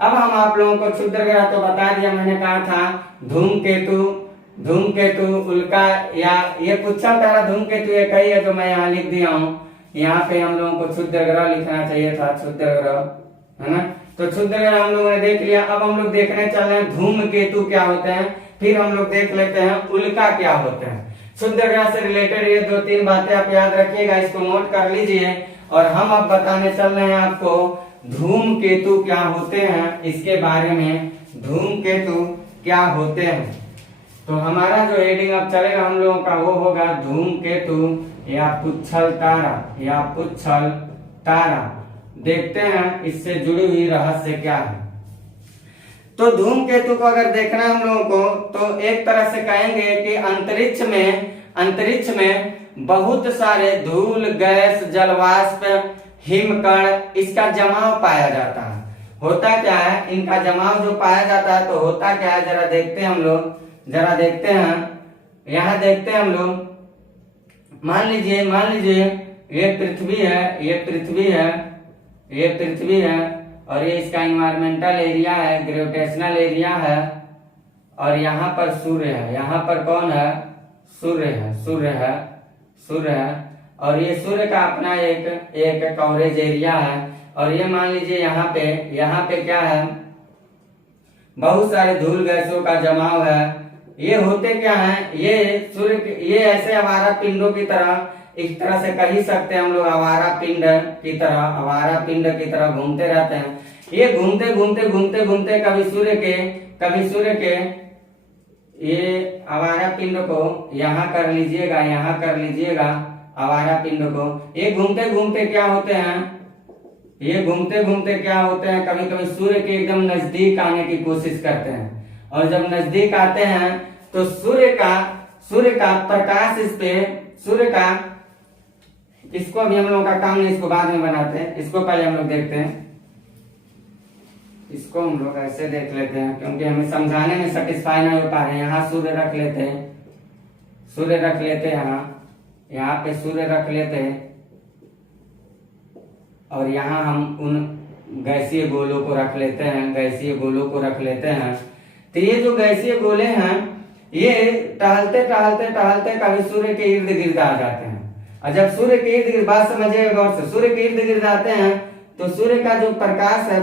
अब हम आप लोगों को क्षुद्र ग्रह तो बता दिया, मैंने कहा था धूमकेतु, उल्का, या ये पूछा था धूमकेतु एक ही है जो मैं यहाँ लिख दिया हूँ। यहाँ पे हम लोगों को क्षुद्र ग्रह लिखना चाहिए था, क्षुद्र ग्रह, है ना। तो क्षुद्र ग्रह हम लोगों ने देख लिया। अब हम लोग देखने चल रहे हैं धूमकेतु क्या होते हैं, फिर हम लोग देख लेते हैं उल्का क्या होते हैं। क्षुद्र ग्रह से रिलेटेड ये 2-3 बातें आप याद रखिएगा, इसको नोट कर लीजिए। और हम अब बताने चल रहे हैं आपको धूमकेतु क्या होते हैं, इसके बारे में। धूमकेतु क्या होते हैं, तो हमारा जो हेडिंग अब चलेगा हम लोगों का वो होगा धूमकेतु या पुच्छल तारा। देखते हैं इससे जुड़ी हुई रहस्य क्या है। तो धूमकेतु को अगर देखना है हम लोगों को, तो एक तरह से कहेंगे कि अंतरिक्ष में बहुत सारे धूल, गैस, जलवाष्प, हिमकण, इसका जमाव पाया जाता है। होता क्या है, इनका जमाव जो पाया जाता है तो होता क्या है, जरा देखते हैं हम लोग, यहाँ देखते हैं हम लोग। मान लीजिए ये पृथ्वी है और ये इसका इन्वायरमेंटल एरिया है, ग्रेविटेशनल एरिया है। और यहाँ पर सूर्य है, यहाँ पर कौन है, सूर्य है। और ये सूर्य का अपना एक कवरेज एरिया है। और ये मान लीजिए यहाँ पे क्या है, बहुत सारे धूल गैसों का जमाव है। ये होते क्या है, ये ऐसे आवारा पिंडों की तरह, एक तरह से कह ही सकते हैं हम लोग आवारा पिंड की तरह घूमते रहते हैं। ये घूमते कभी सूर्य के ये आवारा पिंड को यहाँ कर लीजिएगा आवारा पिंड को। ये घूमते घूमते क्या होते हैं, कभी कभी सूर्य के एकदम नजदीक आने की कोशिश करते हैं। और जब नजदीक आते हैं तो सूर्य का प्रकाश इसको अभी हम लोगों का काम नहीं, इसको बाद में बनाते हैं। इसको पहले हम लोग देखते हैं, इसको हम लोग ऐसे देख लेते हैं क्योंकि हमें समझाने में सेटिस्फाई नहीं हो पा रहे हैं। यहाँ सूर्य रख लेते यहाँ पे सूर्य रख लेते हैं। और यहाँ हम उन गैसीय गोलों को रख लेते हैं। तो ये जो गैसीय गोले हैं ये टहलते कभी सूर्य के इर्द गिर्द आ जाते हैं। और जब सूर्य के इर्द गिर्द, बात समझिएगा गौर से, सूर्य के इर्द गिर्द आते हैं तो सूर्य का जो प्रकाश है,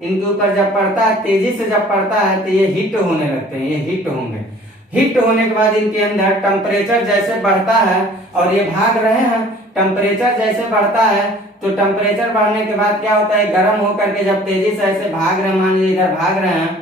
इनके ऊपर जब पड़ता है, तेजी से जब पड़ता है तो ये हिट होने लगते हैं, ये हिट होंगे। हिट होने के बाद इनके अंदर टेम्परेचर जैसे बढ़ता है और ये भाग रहे हैं, टेम्परेचर जैसे बढ़ता है तो टेम्परेचर बढ़ने के बाद क्या होता है, गर्म होकर के जब तेजी से ऐसे भाग रहे हैं, मान लीजिए इधर भाग रहे हैं,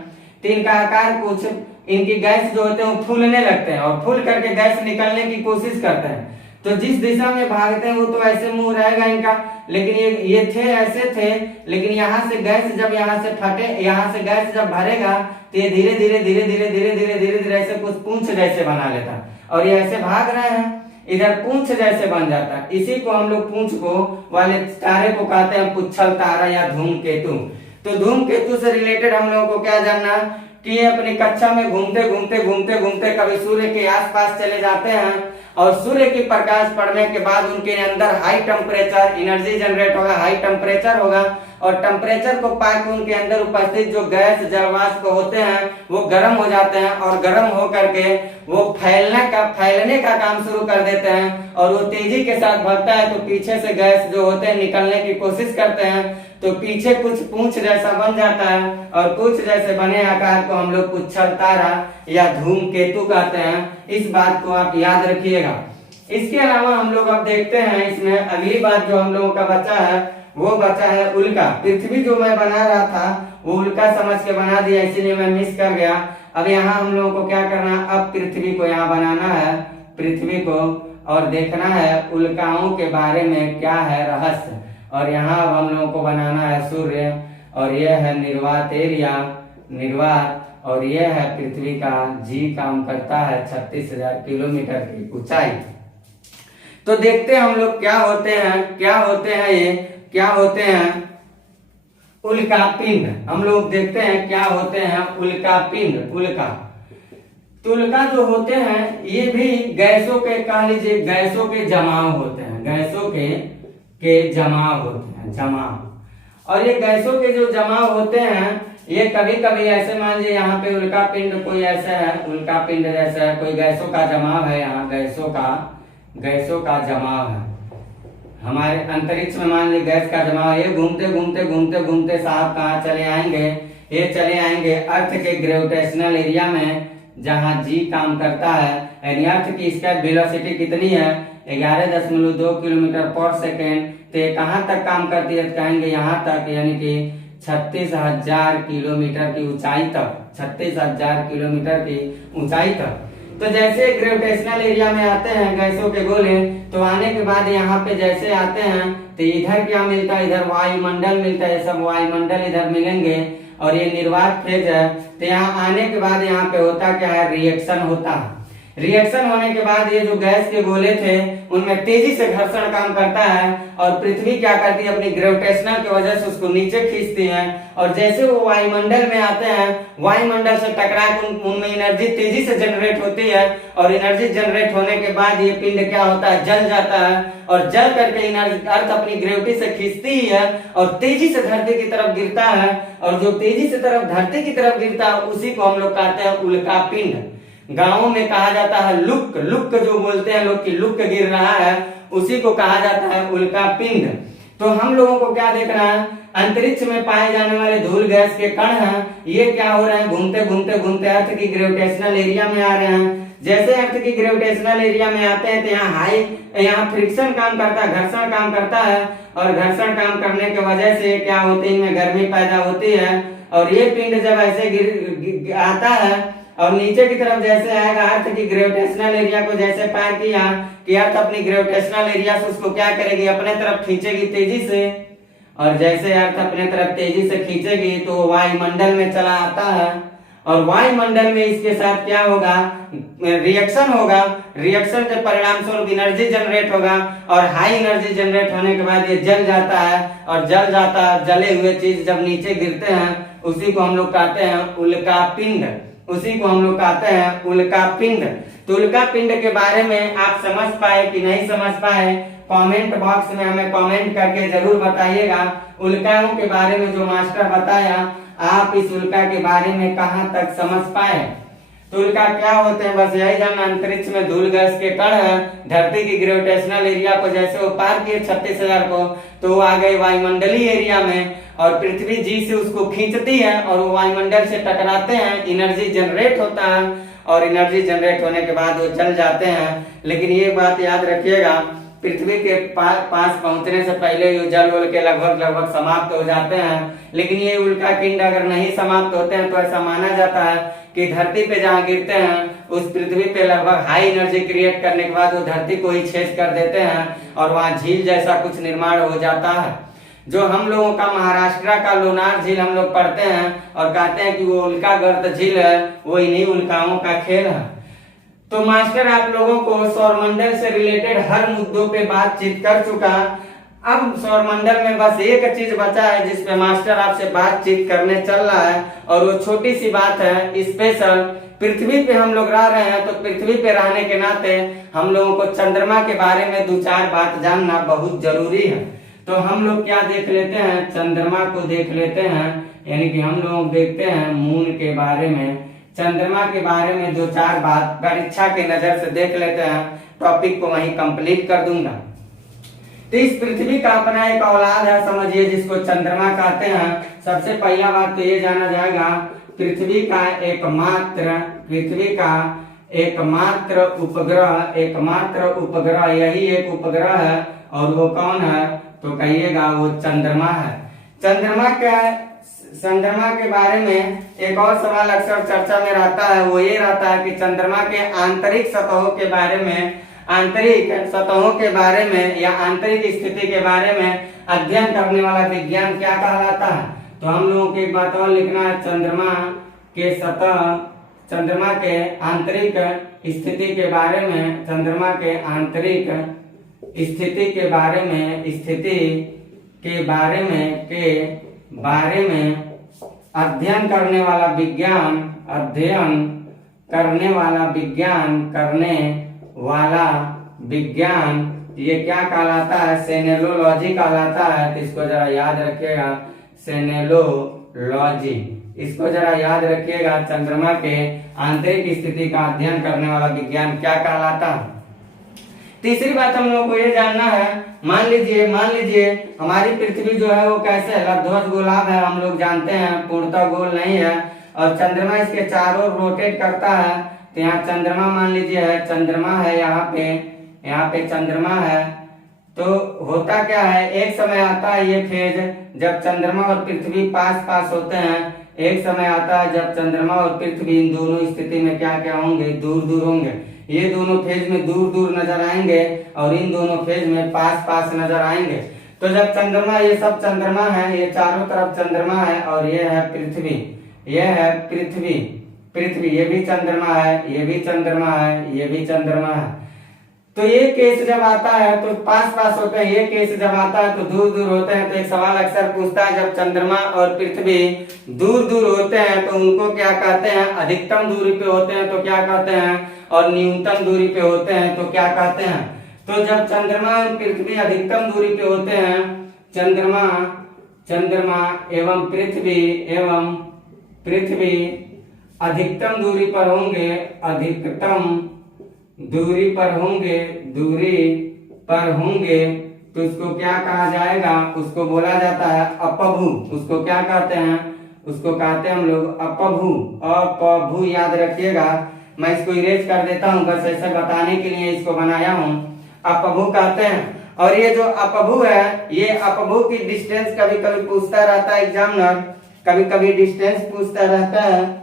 तो इनका आकार कुछ, इनकी गैस जो होते हैं वो फूलने लगते हैं और फूल करके गैस निकलने की कोशिश करते हैं। तो जिस दिशा में भागते हैं वो तो ऐसे मुंह रहेगा इनका, लेकिन ये थे ऐसे थे, लेकिन यहाँ से गैस जब यहाँ से फटे, यहाँ से गैस जब भरेगा तो ये धीरे धीरे धीरे धीरे धीरे धीरे धीरे धीरे ऐसे कुछ पूंछ जैसे बना लेता और ये ऐसे भाग रहे हैं, इधर पूंछ जैसे बन जाता है। इसी को हम लोग पूंछ को वाले तारे को कहते हैं पुच्छल तारा या धूमकेतु। तो धूमकेतु से रिलेटेड हम लोगों को क्या जानना कि ये अपनी कक्षा में घूमते घूमते घूमते घूमते कभी सूर्य के आसपास चले जाते हैं और सूर्य की प्रकाश पड़ने के बाद उनके अंदर हाई टेम्परेचर एनर्जी जनरेट होगा, हाई टेम्परेचर होगा और टेम्परेचर को पाकर उनके अंदर उपस्थित जो गैस जलवाष्प होते हैं वो गर्म हो जाते हैं और गर्म होकर के वो फैलने का काम शुरू कर देते हैं और वो तेजी के साथ बढ़ता है। तो पीछे से गैस जो होते हैं निकलने की कोशिश करते हैं, तो पीछे कुछ पूंछ जैसा बन जाता है और पूंछ जैसे बने आकार को हम लोग पुच्छल तारा या धूमकेतु कहते हैं। इस बात को आप याद रखिएगा। इसके अलावा हम लोग अब देखते हैं, इसमें अगली बात जो हम लोगों का बचा है वो बचा है उल्का। पृथ्वी जो मैं बना रहा था वो उल्का समझ के बना दिया, इसीलिए मैं मिस कर गया। अब यहाँ हम लोगों को क्या करना है, अब पृथ्वी को यहाँ बनाना है, पृथ्वी को, और देखना है उल्काओं के बारे में क्या है रहस्य। और यहाँ अब हम लोगों को बनाना है सूर्य, और यह है निर्वात एरिया, निर्वात, और यह है पृथ्वी का जी काम करता है 36,000 किलोमीटर की ऊंचाई। तो देखते हैं हम लोग क्या होते हैं, क्या होते हैं ये, क्या होते हैं उल्का पिंड। हम लोग देखते हैं क्या होते हैं उल्का पिंड, उल्का। तो उल्का जो होते हैं ये भी गैसों के, कह लीजिए गैसों के जमाव होते हैं, गैसों के जमाव होते हैं, जमाव। और ये गैसों के जो जमाव होते हैं ये कभी कभी ऐसे, मान लीजिए यहाँ पे उल्का पिंड कोई ऐसा है, उल्का पिंड जैसा है, कोई गैसों का जमाव है, यहाँ गैसों का जमाव है। हमारे अंतरिक्ष में मान लीजिए गैस का जमाव, ये घूमते घूमते घूमते घूमते साहब कहाँ चले आएंगे, ये चले आएंगे अर्थ के ग्रेविटेशनल एरिया में जहाँ जी काम करता है। यानी अर्थ की स्केप वेलोसिटी कितनी है, 11.2 किलोमीटर पर सेकेंड। तो ये कहाँ तक काम करती है, कहेंगे यहाँ तक, यानी कि 36,000 किलोमीटर की ऊंचाई तक, 36,000 किलोमीटर की ऊंचाई तक। तो जैसे ग्रेविटेशनल एरिया में आते हैं गैसों के गोले, तो आने के बाद यहाँ पे जैसे आते हैं तो इधर क्या मिलता है, इधर वायुमंडल मिलता है, सब वायुमंडल इधर मिलेंगे और ये निर्वात फेज है। तो यहाँ आने के बाद यहाँ पे होता क्या है, रिएक्शन होता है। रिएक्शन होने के बाद ये जो गैस के गोले थे उनमें तेजी से घर्षण काम करता है और पृथ्वी क्या करती है, अपनी ग्रेविटेशनल की वजह से उसको नीचे खींचती है। और जैसे वो वायुमंडल में आते हैं, वायुमंडल से टकरा के उनमें एनर्जी तेजी से जनरेट होती है और एनर्जी जनरेट होने के बाद ये पिंड क्या होता है, जल जाता है। और जल करके एनर्जी अर्थ अपनी ग्रेविटी से खींचती ही है और तेजी से धरती की तरफ गिरता है। और जो तेजी से तरफ धरती की तरफ गिरता है उसी को हम लोग कहते हैं उल्का पिंड। गाँव में कहा जाता है लुक, लुक जो बोलते हैं लोग कि लुक गिर रहा है, उसी को कहा जाता है उल्का पिंड। तो हम लोगों को क्या देखना है, अंतरिक्ष में पाए जाने वाले धूल गैस के कण हैं, ये क्या हो रहे हैं, घूमते घूमते घूमते अर्थ की ग्रेविटेशनल एरिया में आ रहे हैं। जैसे अर्थ की ग्रेविटेशनल एरिया में आते हैं तो यहाँ फ्रिक्शन काम करता है, घर्षण काम करता है। और घर्षण काम करने की वजह से क्या होती है, इनमें गर्मी पैदा होती है। और ये पिंड जब ऐसे आता है और नीचे की तरफ जैसे आएगा, अर्थ की ग्रेविटेशनल एरिया को जैसे पार किया कि अर्थ अपनी ग्रेविटेशनल एरिया से उसको क्या करेगी, अपने तरफ खींचेगी तेजी से। और जैसे अर्थ अपने तरफ तेजी से खींचेगी तो वायुमंडल में चला आता है और वायुमंडल में इसके साथ क्या होगा, रिएक्शन होगा। रिएक्शन के परिणाम स्वरूप एनर्जी जनरेट होगा और हाई एनर्जी जनरेट होने के बाद ये जल जाता है। और जले हुए चीज जब नीचे गिरते हैं उसी को हम लोग कहते हैं उल्का पिंड, उसी को हम लोग कहते हैं उल्का पिंड। तो उल्का पिंड के बारे में आप समझ पाए कि नहीं समझ पाए, कमेंट बॉक्स में हमें कमेंट करके जरूर बताइएगा। उल्काओं के बारे में जो मास्टर बताया, आप इस उल्का के बारे में कहां तक समझ पाए। तो उल्का क्या होते हैं, बस यही जानना, अंतरिक्ष में धूल गैस के कण है, धरती की ग्रेविटेशनल एरिया को जैसे वो पार किए 36,000 को, तो वो आ गए वायुमंडलीय एरिया में और पृथ्वी जी से उसको खींचती है और वो वायुमंडल से टकराते हैं, एनर्जी जनरेट होता है और एनर्जी जनरेट होने के बाद वो जल जाते हैं। लेकिन ये बात याद रखिएगा, पृथ्वी के पास पहुंचने से पहले ये जल उल के लगभग समाप्त हो जाते हैं। लेकिन ये उल्का पिंड अगर नहीं समाप्त होते हैं तो ऐसा माना जाता है कि धरती पे जहाँ गिरते हैं उस पृथ्वी पे लगभग हाई एनर्जी क्रिएट करने के बाद वो धरती को ही छेद कर देते हैं और वहाँ झील जैसा कुछ निर्माण हो जाता है। जो हम लोगों का महाराष्ट्र का लोनार झील हम लोग पढ़ते हैं और कहते हैं कि वो उल्का गर्त झील है, वो इन्हीं उल्काओं का खेल है। तो मास्टर आप लोगों को सौरमंडल से रिलेटेड हर मुद्दों पे बातचीत कर चुका। अब सौरमंडल में बस एक चीज बचा है जिस पे मास्टर आपसे बातचीत करने चल रहा है, और वो छोटी सी बात है स्पेशल। पृथ्वी पे हम लोग रह रहे हैं तो पृथ्वी पे रहने के नाते हम लोगों को चंद्रमा के बारे में 2-4 बात जानना बहुत जरूरी है। तो हम लोग क्या देख लेते हैं, चंद्रमा को देख लेते हैं, यानी कि हम लोग देखते हैं मून के बारे में, चंद्रमा के बारे में 2-4 बात परीक्षा के नजर से देख लेते हैं। टॉपिक को वहीं कंप्लीट कर दूंगा। तो इस पृथ्वी का अपना एक औलाद है समझिए, जिसको चंद्रमा कहते हैं। सबसे पहला बात तो ये जाना जाएगा, पृथ्वी का एकमात्र उपग्रह यही एक उपग्रह है, और वो कौन है तो कहिएगा वो चंद्रमा है। चंद्रमा के बारे में एक और सवाल अक्सर चर्चा में रहता है, वो ये रहता है कि चंद्रमा के आंतरिक सतहों के बारे में या आंतरिक स्थिति के बारे में अध्ययन करने वाला विज्ञान क्या कहलाता है। तो हम लोगों को एक बात और लिखना है, चंद्रमा के आंतरिक स्थिति के बारे में, चंद्रमा के आंतरिक स्थिति के बारे में अध्ययन करने वाला विज्ञान ये क्या कहलाता है, सेनेलोलॉजी कहलाता है। तो इसको जरा याद रखिएगा, सेनेलोलॉजी, इसको जरा याद रखिएगा। चंद्रमा के आंतरिक स्थिति का अध्ययन करने वाला विज्ञान क्या कहलाता है। तीसरी बात हम लोगों को ये जानना है, मान लीजिए हमारी पृथ्वी जो है वो कैसे है, लब्धवत गोलाभ है, हम लोग जानते हैं, पूर्णतः गोल नहीं है, और चंद्रमा इसके चारों ओर रोटेट करता है। तो यहाँ चंद्रमा मान लीजिए है, चंद्रमा है, यहाँ पे चंद्रमा है। तो होता क्या है, एक समय आता है ये फेज जब चंद्रमा और पृथ्वी पास होते हैं, एक समय आता है जब चंद्रमा और पृथ्वी इन दोनों स्थिति में क्या होंगे, दूर होंगे। ये दोनों फेज में दूर नजर आएंगे और इन दोनों फेज में पास नजर आएंगे। तो जब चंद्रमा, ये सब चंद्रमा है, ये चारों तरफ चंद्रमा है, और ये है पृथ्वी, ये भी चंद्रमा है, ये भी चंद्रमा है। तो ये केस जब आता है तो पास होते हैं, ये केस जब आता है तो दूर होते हैं। तो एक सवाल अक्सर पूछता है, जब चंद्रमा और पृथ्वी दूर होते हैं तो उनको क्या कहते हैं, अधिकतम दूरी पे होते हैं तो क्या कहते हैं, और न्यूनतम दूरी पे होते हैं तो क्या कहते हैं। तो जब चंद्रमा और पृथ्वी अधिकतम दूरी पे होते हैं, चंद्रमा एवं पृथ्वी अधिकतम दूरी पर होंगे, तो उसको क्या कहा जाएगा, उसको बोला जाता है अपभू। उसको क्या कहते हैं, उसको कहते हैं हम लोग अपभू। याद रखिएगा, मैं इसको इरेज कर देता हूँ, बस ऐसे बताने के लिए इसको बनाया हूँ। अपभू कहते हैं। और ये जो अपभू है, ये अपभू की डिस्टेंस कभी पूछता रहता है एग्जामिनर, कभी डिस्टेंस पूछता रहता है।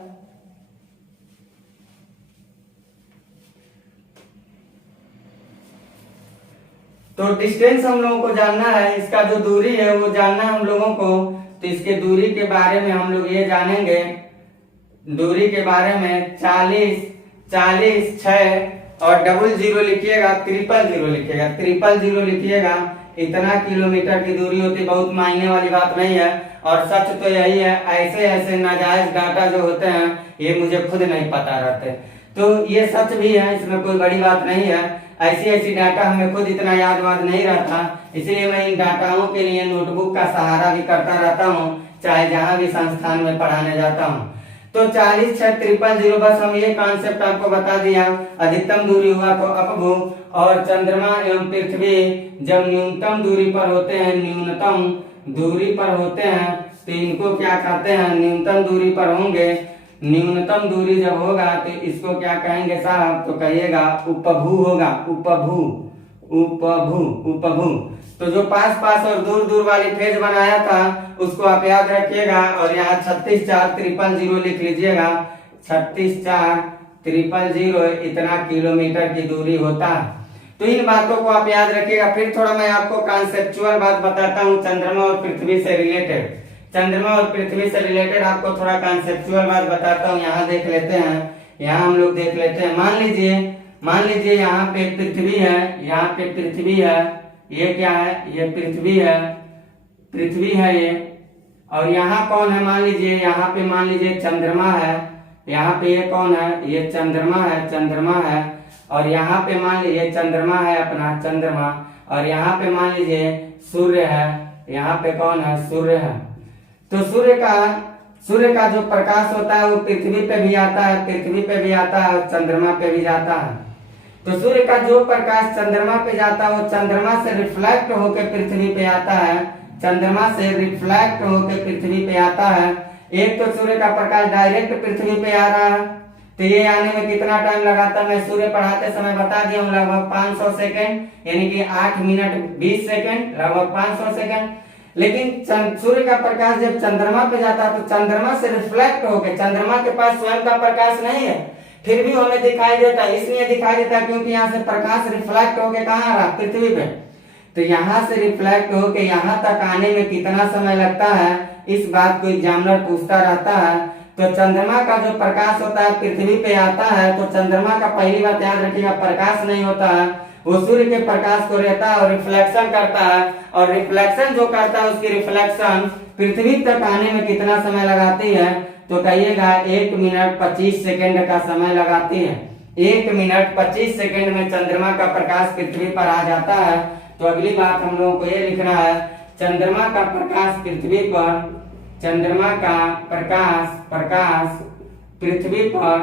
तो डिस्टेंस हम लोगों को जानना है, इसका जो दूरी है वो जानना है हम लोगों को। तो इसके दूरी के बारे में हम लोग ये जानेंगे, दूरी के बारे में 40, 6 और 00 लिखिएगा, 000 लिखिएगा। इतना किलोमीटर की दूरी होती, बहुत मायने वाली बात नहीं है। और सच तो यही है, ऐसे नाजायज डाटा जो होते हैं ये मुझे खुद नहीं पता रहते, तो ये सच भी है, इसमें कोई बड़ी बात नहीं है। ऐसी डाटा हमें खुद इतना याद नहीं रहता, इसलिए मैं इन डाटाओं के लिए नोटबुक का सहारा भी करता रहता हूँ, चाहे जहाँ भी संस्थान में पढ़ाने जाता हूँ। तो 40, 6, 000, बस हम ये कॉन्सेप्ट आपको बता दिया। अधिकतम दूरी हुआ तो अपभू, और चंद्रमा एवं पृथ्वी जब न्यूनतम दूरी पर होते हैं, तो इनको क्या कहते हैं, न्यूनतम दूरी पर होंगे न्यूनतम दूरी जब होगा तो इसको क्या कहेंगे साहब, तो कहिएगा उपभू होगा, उपभू उपभू उपभू। तो जो पास पास और दूर दूर वाली फेज बनाया था उसको आप याद रखिएगा और यहाँ 36,4,000 लिख लीजिएगा। 36,4,000 इतना किलोमीटर की दूरी होता है। तो इन बातों को आप याद रखिएगा। फिर थोड़ा मैं आपको कॉन्सेप्चुअल बात बताता हूँ चंद्रमा और पृथ्वी से रिलेटेड। चंद्रमा और पृथ्वी से रिलेटेड आपको थोड़ा कॉन्सेप्चुअल बात बताता हूँ। यहाँ देख लेते हैं, यहाँ हम लोग देख लेते हैं। मान लीजिए यहाँ पे पृथ्वी है, यहाँ पे पृथ्वी है, ये क्या है, ये पृथ्वी है, पृथ्वी है ये। और यहाँ कौन है, मान लीजिए यहाँ पे मान लीजिए चंद्रमा है, यहाँ पे ये कौन है, ये चंद्रमा है, चंद्रमा है। और यहाँ पे मान लीजिए चंद्रमा है अपना, चंद्रमा। और यहाँ पे मान लीजिए सूर्य है, यहाँ पे कौन है, सूर्य है। तो सूर्य का जो प्रकाश होता है वो पृथ्वी पे भी आता है, पृथ्वी पे भी आता है, चंद्रमा पे भी जाता है। तो सूर्य का जो प्रकाश चंद्रमा पे जाता है वो चंद्रमा से रिफ्लेक्ट होकर पृथ्वी पे आता है, चंद्रमा से रिफ्लेक्ट होकर पृथ्वी पे आता है। एक तो सूर्य का प्रकाश डायरेक्ट पृथ्वी पे आ रहा है, तो ये आने में कितना टाइम लगाता है, मैं सूर्य पढ़ाते समय बता दिया हूँ, लगभग 500 सेकेंड, यानी कि 8 मिनट 20 सेकेंड, लगभग 500 सेकेंड। लेकिन सूर्य का प्रकाश जब चंद्रमा पे जाता है तो चंद्रमा से रिफ्लेक्ट होकर, चंद्रमा के पास स्वयं का प्रकाश नहीं है, फिर भी हमें दिखाई देता है। इसलिए दिखाई देता है क्योंकि यहाँ से प्रकाश रिफ्लेक्ट होके कहाँ आ रहा, पृथ्वी पे। तो यहाँ से रिफ्लेक्ट होके यहाँ तक आने में कितना समय लगता है, इस बात को एग्जामिनर पूछता रहता है। तो चंद्रमा का जो प्रकाश होता है पृथ्वी पे आता है, तो चंद्रमा का पहली बात याद रखिएगा, प्रकाश नहीं होता है, वो सूर्य के प्रकाश को रहता है और रिफ्लेक्शन करता है। और रिफ्लेक्शन जो करता है उसकी रिफ्लेक्शन पृथ्वी तक आने में कितना समय लगाती है, तो कहिएगा 1 मिनट 25 सेकेंड का समय लगाती है। 1 मिनट 25 सेकेंड में चंद्रमा का प्रकाश पृथ्वी पर आ जाता है। तो अगली बात हम लोगों को ये लिखना है, चंद्रमा का प्रकाश पृथ्वी पर, चंद्रमा का प्रकाश पृथ्वी पर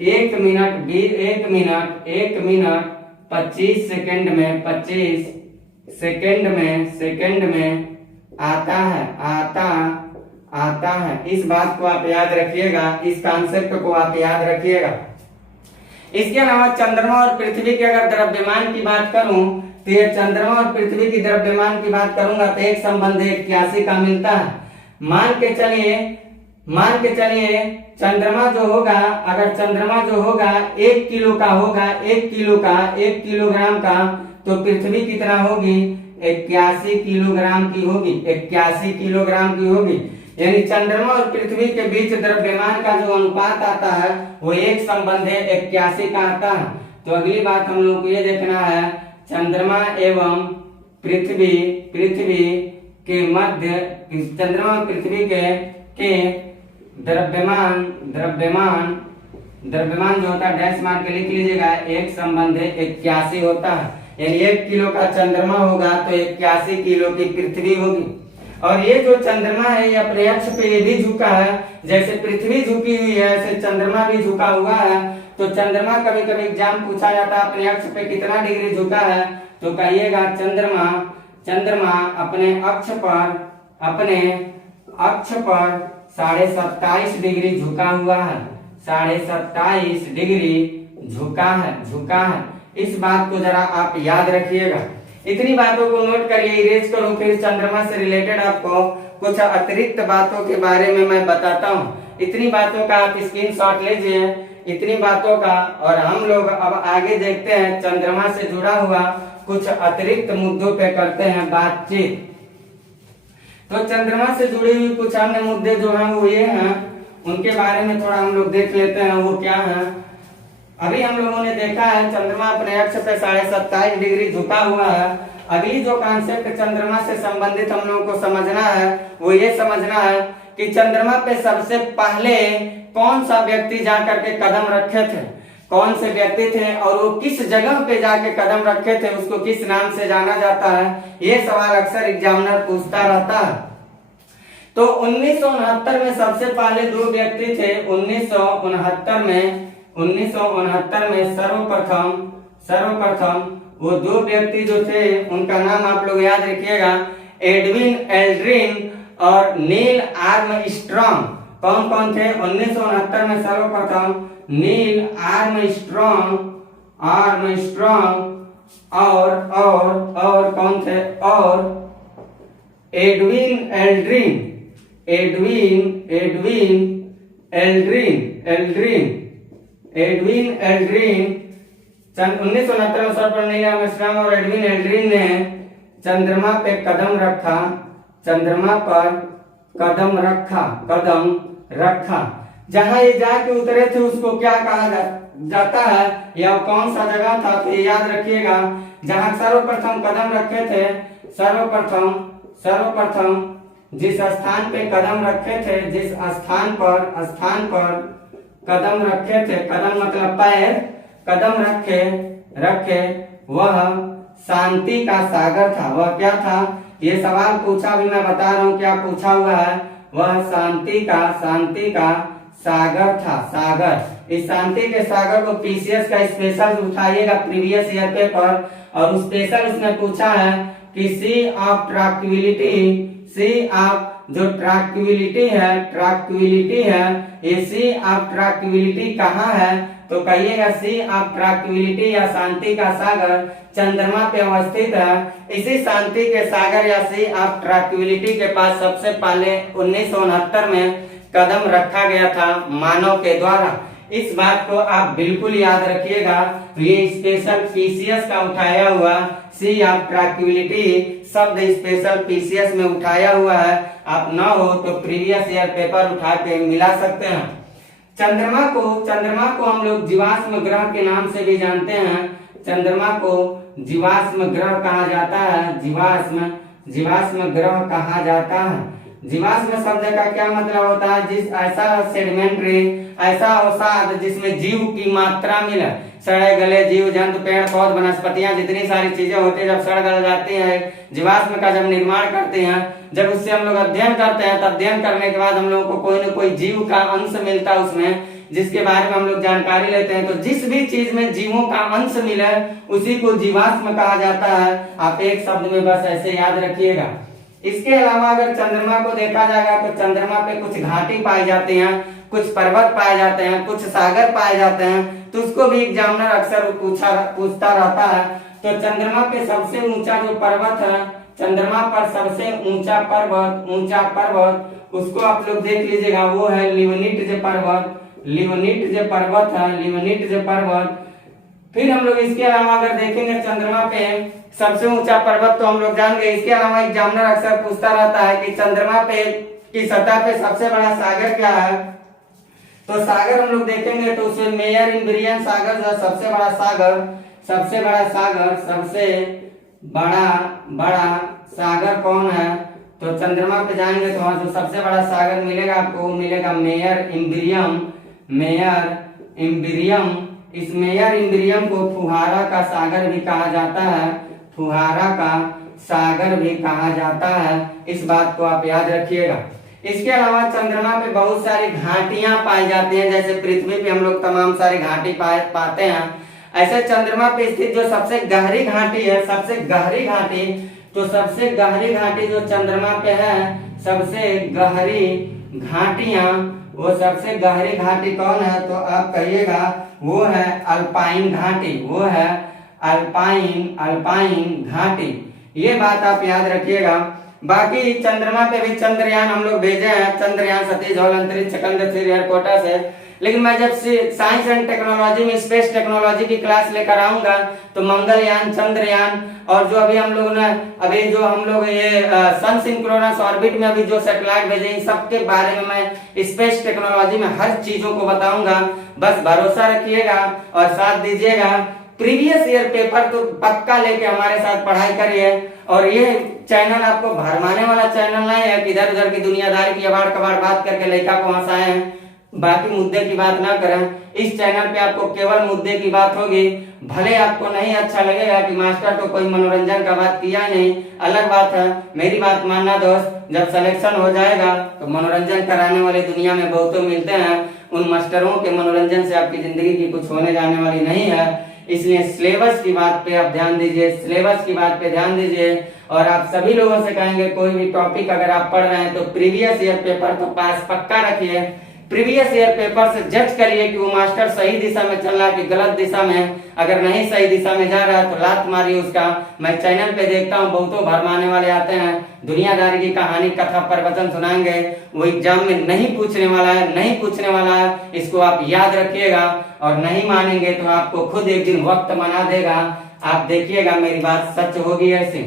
1 मिनट 25 सेकेंड में आता है। इस बात को आप याद रखिएगा, इस कॉन्सेप्ट को आप याद रखिएगा। इसके अलावा चंद्रमा और पृथ्वी के अगर द्रव्यमान की बात करूं तो ये चंद्रमा और पृथ्वी की द्रव्यमान की बात करूंगा तो एक संबंध 81 का मिलता है। मान के चलिए चंद्रमा जो होगा, अगर चंद्रमा जो होगा 1 किलो का होगा, 1 किलोग्राम का, तो पृथ्वी कितना होगी, 81 किलोग्राम की होगी, 81 किलोग्राम की होगी। यानी चंद्रमा और पृथ्वी के बीच द्रव्यमान का जो अनुपात आता है वो एक संबंध 81 का आता है। तो अगली बात हम लोग को ये देखना है, चंद्रमा एवं पृथ्वी के मध्य, चंद्रमा और पृथ्वी के द्रव्यमान जो होता है डैश मार के लिख लीजिएगा, एक संबंध 81 होता है। यानी 1 किलो का चंद्रमा होगा तो 81 किलो की पृथ्वी होगी। और ये जो चंद्रमा है ये अपने अक्ष पे ये भी झुका है, जैसे पृथ्वी झुकी हुई है ऐसे चंद्रमा भी झुका हुआ है। तो चंद्रमा कभी कभी एग्जाम पूछा जाता है अपने अक्ष पे कितना डिग्री झुका है, तो कहिएगा चंद्रमा अपने अक्ष पर 27.5 डिग्री झुका हुआ है, 27.5 डिग्री झुका है। इस बात को जरा आप याद रखिएगा। इतनी बातों को नोट करिए, इरेज करूं, फिर चंद्रमा से रिलेटेड आपको कुछ अतिरिक्त बातों के बारे में मैं बताता हूं। इतनी बातों का आप स्क्रीनशॉट लीजिए, इतनी बातों का। और हम लोग अब आगे देखते हैं, चंद्रमा से जुड़ा हुआ कुछ अतिरिक्त मुद्दों पे करते हैं बातचीत। तो चंद्रमा से जुड़ी हुई कुछ अन्य मुद्दे जो हैं वो ये हैं, उनके बारे में थोड़ा हम लोग देख लेते हैं वो क्या है। अभी हम लोगों ने देखा है चंद्रमा अपने अक्ष पे 27.5 डिग्री झुका हुआ है। अगली जो कॉन्सेप्ट चंद्रमा से संबंधित हम लोगों को समझना है वो ये समझना है कि चंद्रमा पे सबसे पहले कौन सा व्यक्ति जाकर के कदम रखे थे, कौन से व्यक्ति थे और वो किस जगह पे जाके कदम रखे थे, उसको किस नाम से जाना जाता है। ये सवाल अक्सर एग्जामिनर पूछता रहता है। तो 1969 में सबसे पहले 2 व्यक्ति थे। 1969 में सर्वप्रथम वो 2 व्यक्ति जो थे उनका नाम आप लोग याद रखिएगा, एडविन एल्ड्रिन और नील आर्मस्ट्रॉन्ग कौन कौन थे? 1969 में सर्वप्रथम नील आर्मस्ट्रॉन्ग और कौन थे? और एडविन एल्ड्रिन 1969 में सर्वप्रथम नील आर्मस्ट्रॉन्ग और एडविन एल्ड्रिन ने चंद्रमा पे कदम रखा। जहां ये जाके उतरे थे उसको क्या कहा जाता है, या कौन सा जगह था? तो ये याद रखिएगा, जहां सर्वप्रथम कदम रखे थे, सर्वप्रथम जिस स्थान पे कदम रखे थे, जिस स्थान पर कदम रखे थे, कदम मतलब पैर, कदम रखे वह शांति का सागर था। वह क्या था? ये सवाल पूछा भी, मैं बता रहा हूँ क्या पूछा हुआ है। वह शांति का सागर था, सागर। इस शांति के सागर को पीसीएस का स्पेशल उठाइएगा प्रीवियस ईयर पेपर, और स्पेशल उसने पूछा है कि सी ऑफ जो ट्रैक्विलिटी है, ये सी ऑफ ट्रैक्विलिटी कहाँ है? तो कहिएगा सी ऑफ ट्रैक्विलिटी या शांति का सागर चंद्रमा पे अवस्थित है। इसी शांति के सागर या सी ऑफ ट्रैक्विलिटी के पास सबसे पहले 1969 में कदम रखा गया था मानव के द्वारा। इस बात को आप बिल्कुल याद रखिएगा। ये स्पेशल पीसीएस का उठाया हुआ सी ऑफ ट्रैक्विलिटी शब्द स्पेशल पीसीएस में उठाया हुआ है। आप न हो तो प्रीवियस ईयर पेपर उठा के मिला सकते हैं। चंद्रमा को हम लोग जीवाश्म ग्रह के नाम से भी जानते हैं। चंद्रमा को जीवाश्म ग्रह कहा जाता है, जीवाश्म ग्रह कहा जाता है। जीवाश्म शब्द का क्या मतलब होता है? जिस ऐसा सेडिमेंट्री, ऐसा अवसाद जिसमें जीव की मात्रा मिले। सड़े गले जीव जंतु, पेड़ पौध, वनस्पतियां, जितनी सारी चीजें होती है, जब सड़ गल जाती है, जीवाश्म का जब निर्माण करते हैं, जब उससे हम लोग अध्ययन करते हैं, तब अध्ययन करने के बाद हम लोग को कोई न कोई जीव का अंश मिलता है उसमें, जिसके बारे में हम लोग जानकारी लेते हैं। तो जिस भी चीज में जीवों का अंश मिले उसी को जीवाश्म कहा जाता है। आप एक शब्द में बस ऐसे याद रखिएगा। इसके अलावा अगर चंद्रमा को देखा जाएगा तो चंद्रमा पे कुछ घाटी पाई जाती हैं, कुछ पर्वत पाए जाते हैं, कुछ सागर पाए जाते हैं। तो उसको भी एग्जामिनर अक्सर पूछता रहता है। तो चंद्रमा पे सबसे ऊंचा जो पर्वत है, चंद्रमा पर सबसे ऊंचा पर्वत उसको आप लोग देख लीजिएगा, वो है लिवनिट्ज पर्वत। फिर हम लोग इसके अलावा अगर देखेंगे चंद्रमा पे सबसे ऊंचा पर्वत तो हम लोग जान गए। इसके अलावा एग्जामिनर अक्सर पूछता रहता है कि चंद्रमा पे की सतह पे सबसे बड़ा सागर क्या है? तो सागर हम लोग देखेंगे तो उसमें मेयर इम्ब्रियन सागर जो सबसे बड़ा सागर कौन है? तो चंद्रमा पे जाएंगे तो वहां जो सबसे बड़ा सागर मिलेगा आपको, वो मिलेगा मेयर इम्ब्रियम। इस मेयर इम्ब्रियम को फुहारा का सागर भी कहा जाता है। इस बात को आप याद रखिएगा। इसके अलावा चंद्रमा पे बहुत सारी घाटियां पाई जाती हैं, जैसे पृथ्वी पे हम लोग तमाम सारी घाटी पाते हैं। ऐसे चंद्रमा पे स्थित जो सबसे गहरी घाटी है, सबसे गहरी घाटी जो चंद्रमा पे है, सबसे गहरी घाटी कौन है? तो आप कहिएगा वो है अल्पाइन घाटी। ये बात आप याद रखिएगा। बाकी चंद्रमा पे भी चंद्रयान हम लोग भेजे हैं, चंद्रयान सतीश धवन अंतरिक्ष केंद्र श्रीहरिकोटा से। लेकिन मैं जब साइंस एंड टेक्नोलॉजी में स्पेस टेक्नोलॉजी की क्लास लेकर आऊंगा तो मंगलयान, चंद्रयान और जो अभी हम लोग ये सन सिंक्रोनस ऑर्बिट में अभी जो सैटेलाइट भेजे, इन सब के बारे में मैं स्पेस टेक्नोलॉजी में हर चीजों को बताऊंगा। बस भरोसा रखिएगा और साथ दीजिएगा। प्रीवियस ईयर पेपर तो पक्का लेके हमारे साथ पढ़ाई करिए। और ये चैनल आपको भरमाने वाला चैनल नहीं है कि इधर उधर की दुनियादारी की अबाड़ कबाड़ बात करके लड़का को हंसाए हैं, बाकी मुद्दे की बात ना करें। इस चैनल पे आपको केवल मुद्दे की बात होगी। भले आपको नहीं अच्छा लगेगा कि मास्टर तो कोई मनोरंजन का बात किया ही नहीं, अलग बात है। मेरी बात मानना दोस्त, जब सिलेक्शन हो जाएगा तो मनोरंजन कराने वाले दुनिया में बहुतों मिलते हैं। उन मास्टरों के मनोरंजन से आपकी जिंदगी की कुछ होने जाने वाली नहीं है। इसलिए सिलेबस की बात पे आप ध्यान दीजिए, सिलेबस की बात पे ध्यान दीजिए। और आप सभी लोगों से कहेंगे कोई भी टॉपिक अगर आप पढ़ रहे हैं तो प्रीवियस ईयर पेपर तो पास पक्का रखिए। प्रीवियस ईयर पेपर से जज करिए कि वो मास्टर सही दिशा में चल रहा है कि गलत दिशा में। अगर नहीं सही दिशा में जा रहा है तो लात मारिए उसका। मैं चैनल पे देखता हूँ बहुतों भरमाने वाले आते हैं, दुनियादारी की कहानी कथा प्रवचन सुनाएंगे, वो एग्जाम में नहीं पूछने वाला है, नहीं पूछने वाला है, इसको आप याद रखिएगा। और नहीं मानेंगे तो आपको खुद एक दिन वक्त बना देगा, आप देखिएगा मेरी बात सच होगी ऐसी।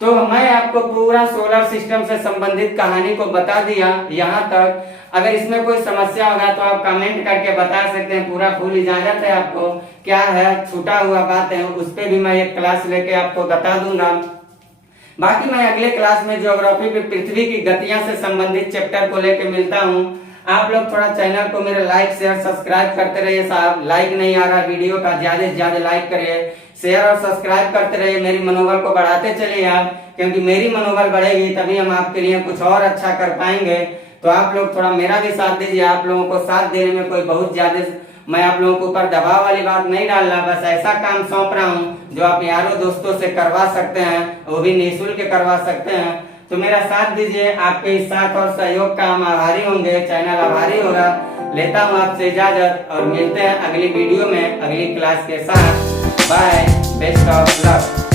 तो मैं आपको पूरा सोलर सिस्टम से संबंधित कहानी को बता दिया यहाँ तक। अगर इसमें कोई समस्या होगा तो आप कमेंट करके बता सकते हैं, पूरा फुल इजाजत है आपको। क्या है छूटा हुआ बात है उस पर भी मैं एक क्लास लेके आपको बता दूंगा। बाकी मैं अगले क्लास में ज्योग्राफी पे पृथ्वी की गतियां से संबंधित चैप्टर को लेके मिलता हूँ। आप लोग थोड़ा चैनल को मेरे लाइक शेयर सब्सक्राइब करते रहिए साहब। लाइक नहीं आ रहा वीडियो का, ज्यादा से ज्यादा लाइक करिए, शेयर और सब्सक्राइब करते रहिए, मेरी मनोबल को बढ़ाते चलिए आप, क्योंकि मेरी मनोबल बढ़ेगी तभी हम आपके लिए कुछ और अच्छा कर पाएंगे। तो आप लोग थोड़ा मेरा भी साथ दीजिए। आप लोगों को साथ देने में कोई बहुत ज्यादा मैं आप लोगों के ऊपर दबाव वाली बात नहीं डाल रहा, बस ऐसा काम सौंप रहा हूँ जो आप यारों दोस्तों से करवा सकते हैं, वो भी निःशुल्क करवा सकते हैं। तो मेरा साथ दीजिए, आपके इस साथ और सहयोग का हम आभारी होंगे, चैनल आभारी होगा। लेता हूँ आपसे इजाजत और मिलते हैं अगली वीडियो में अगली क्लास के साथ। Bye, best of luck.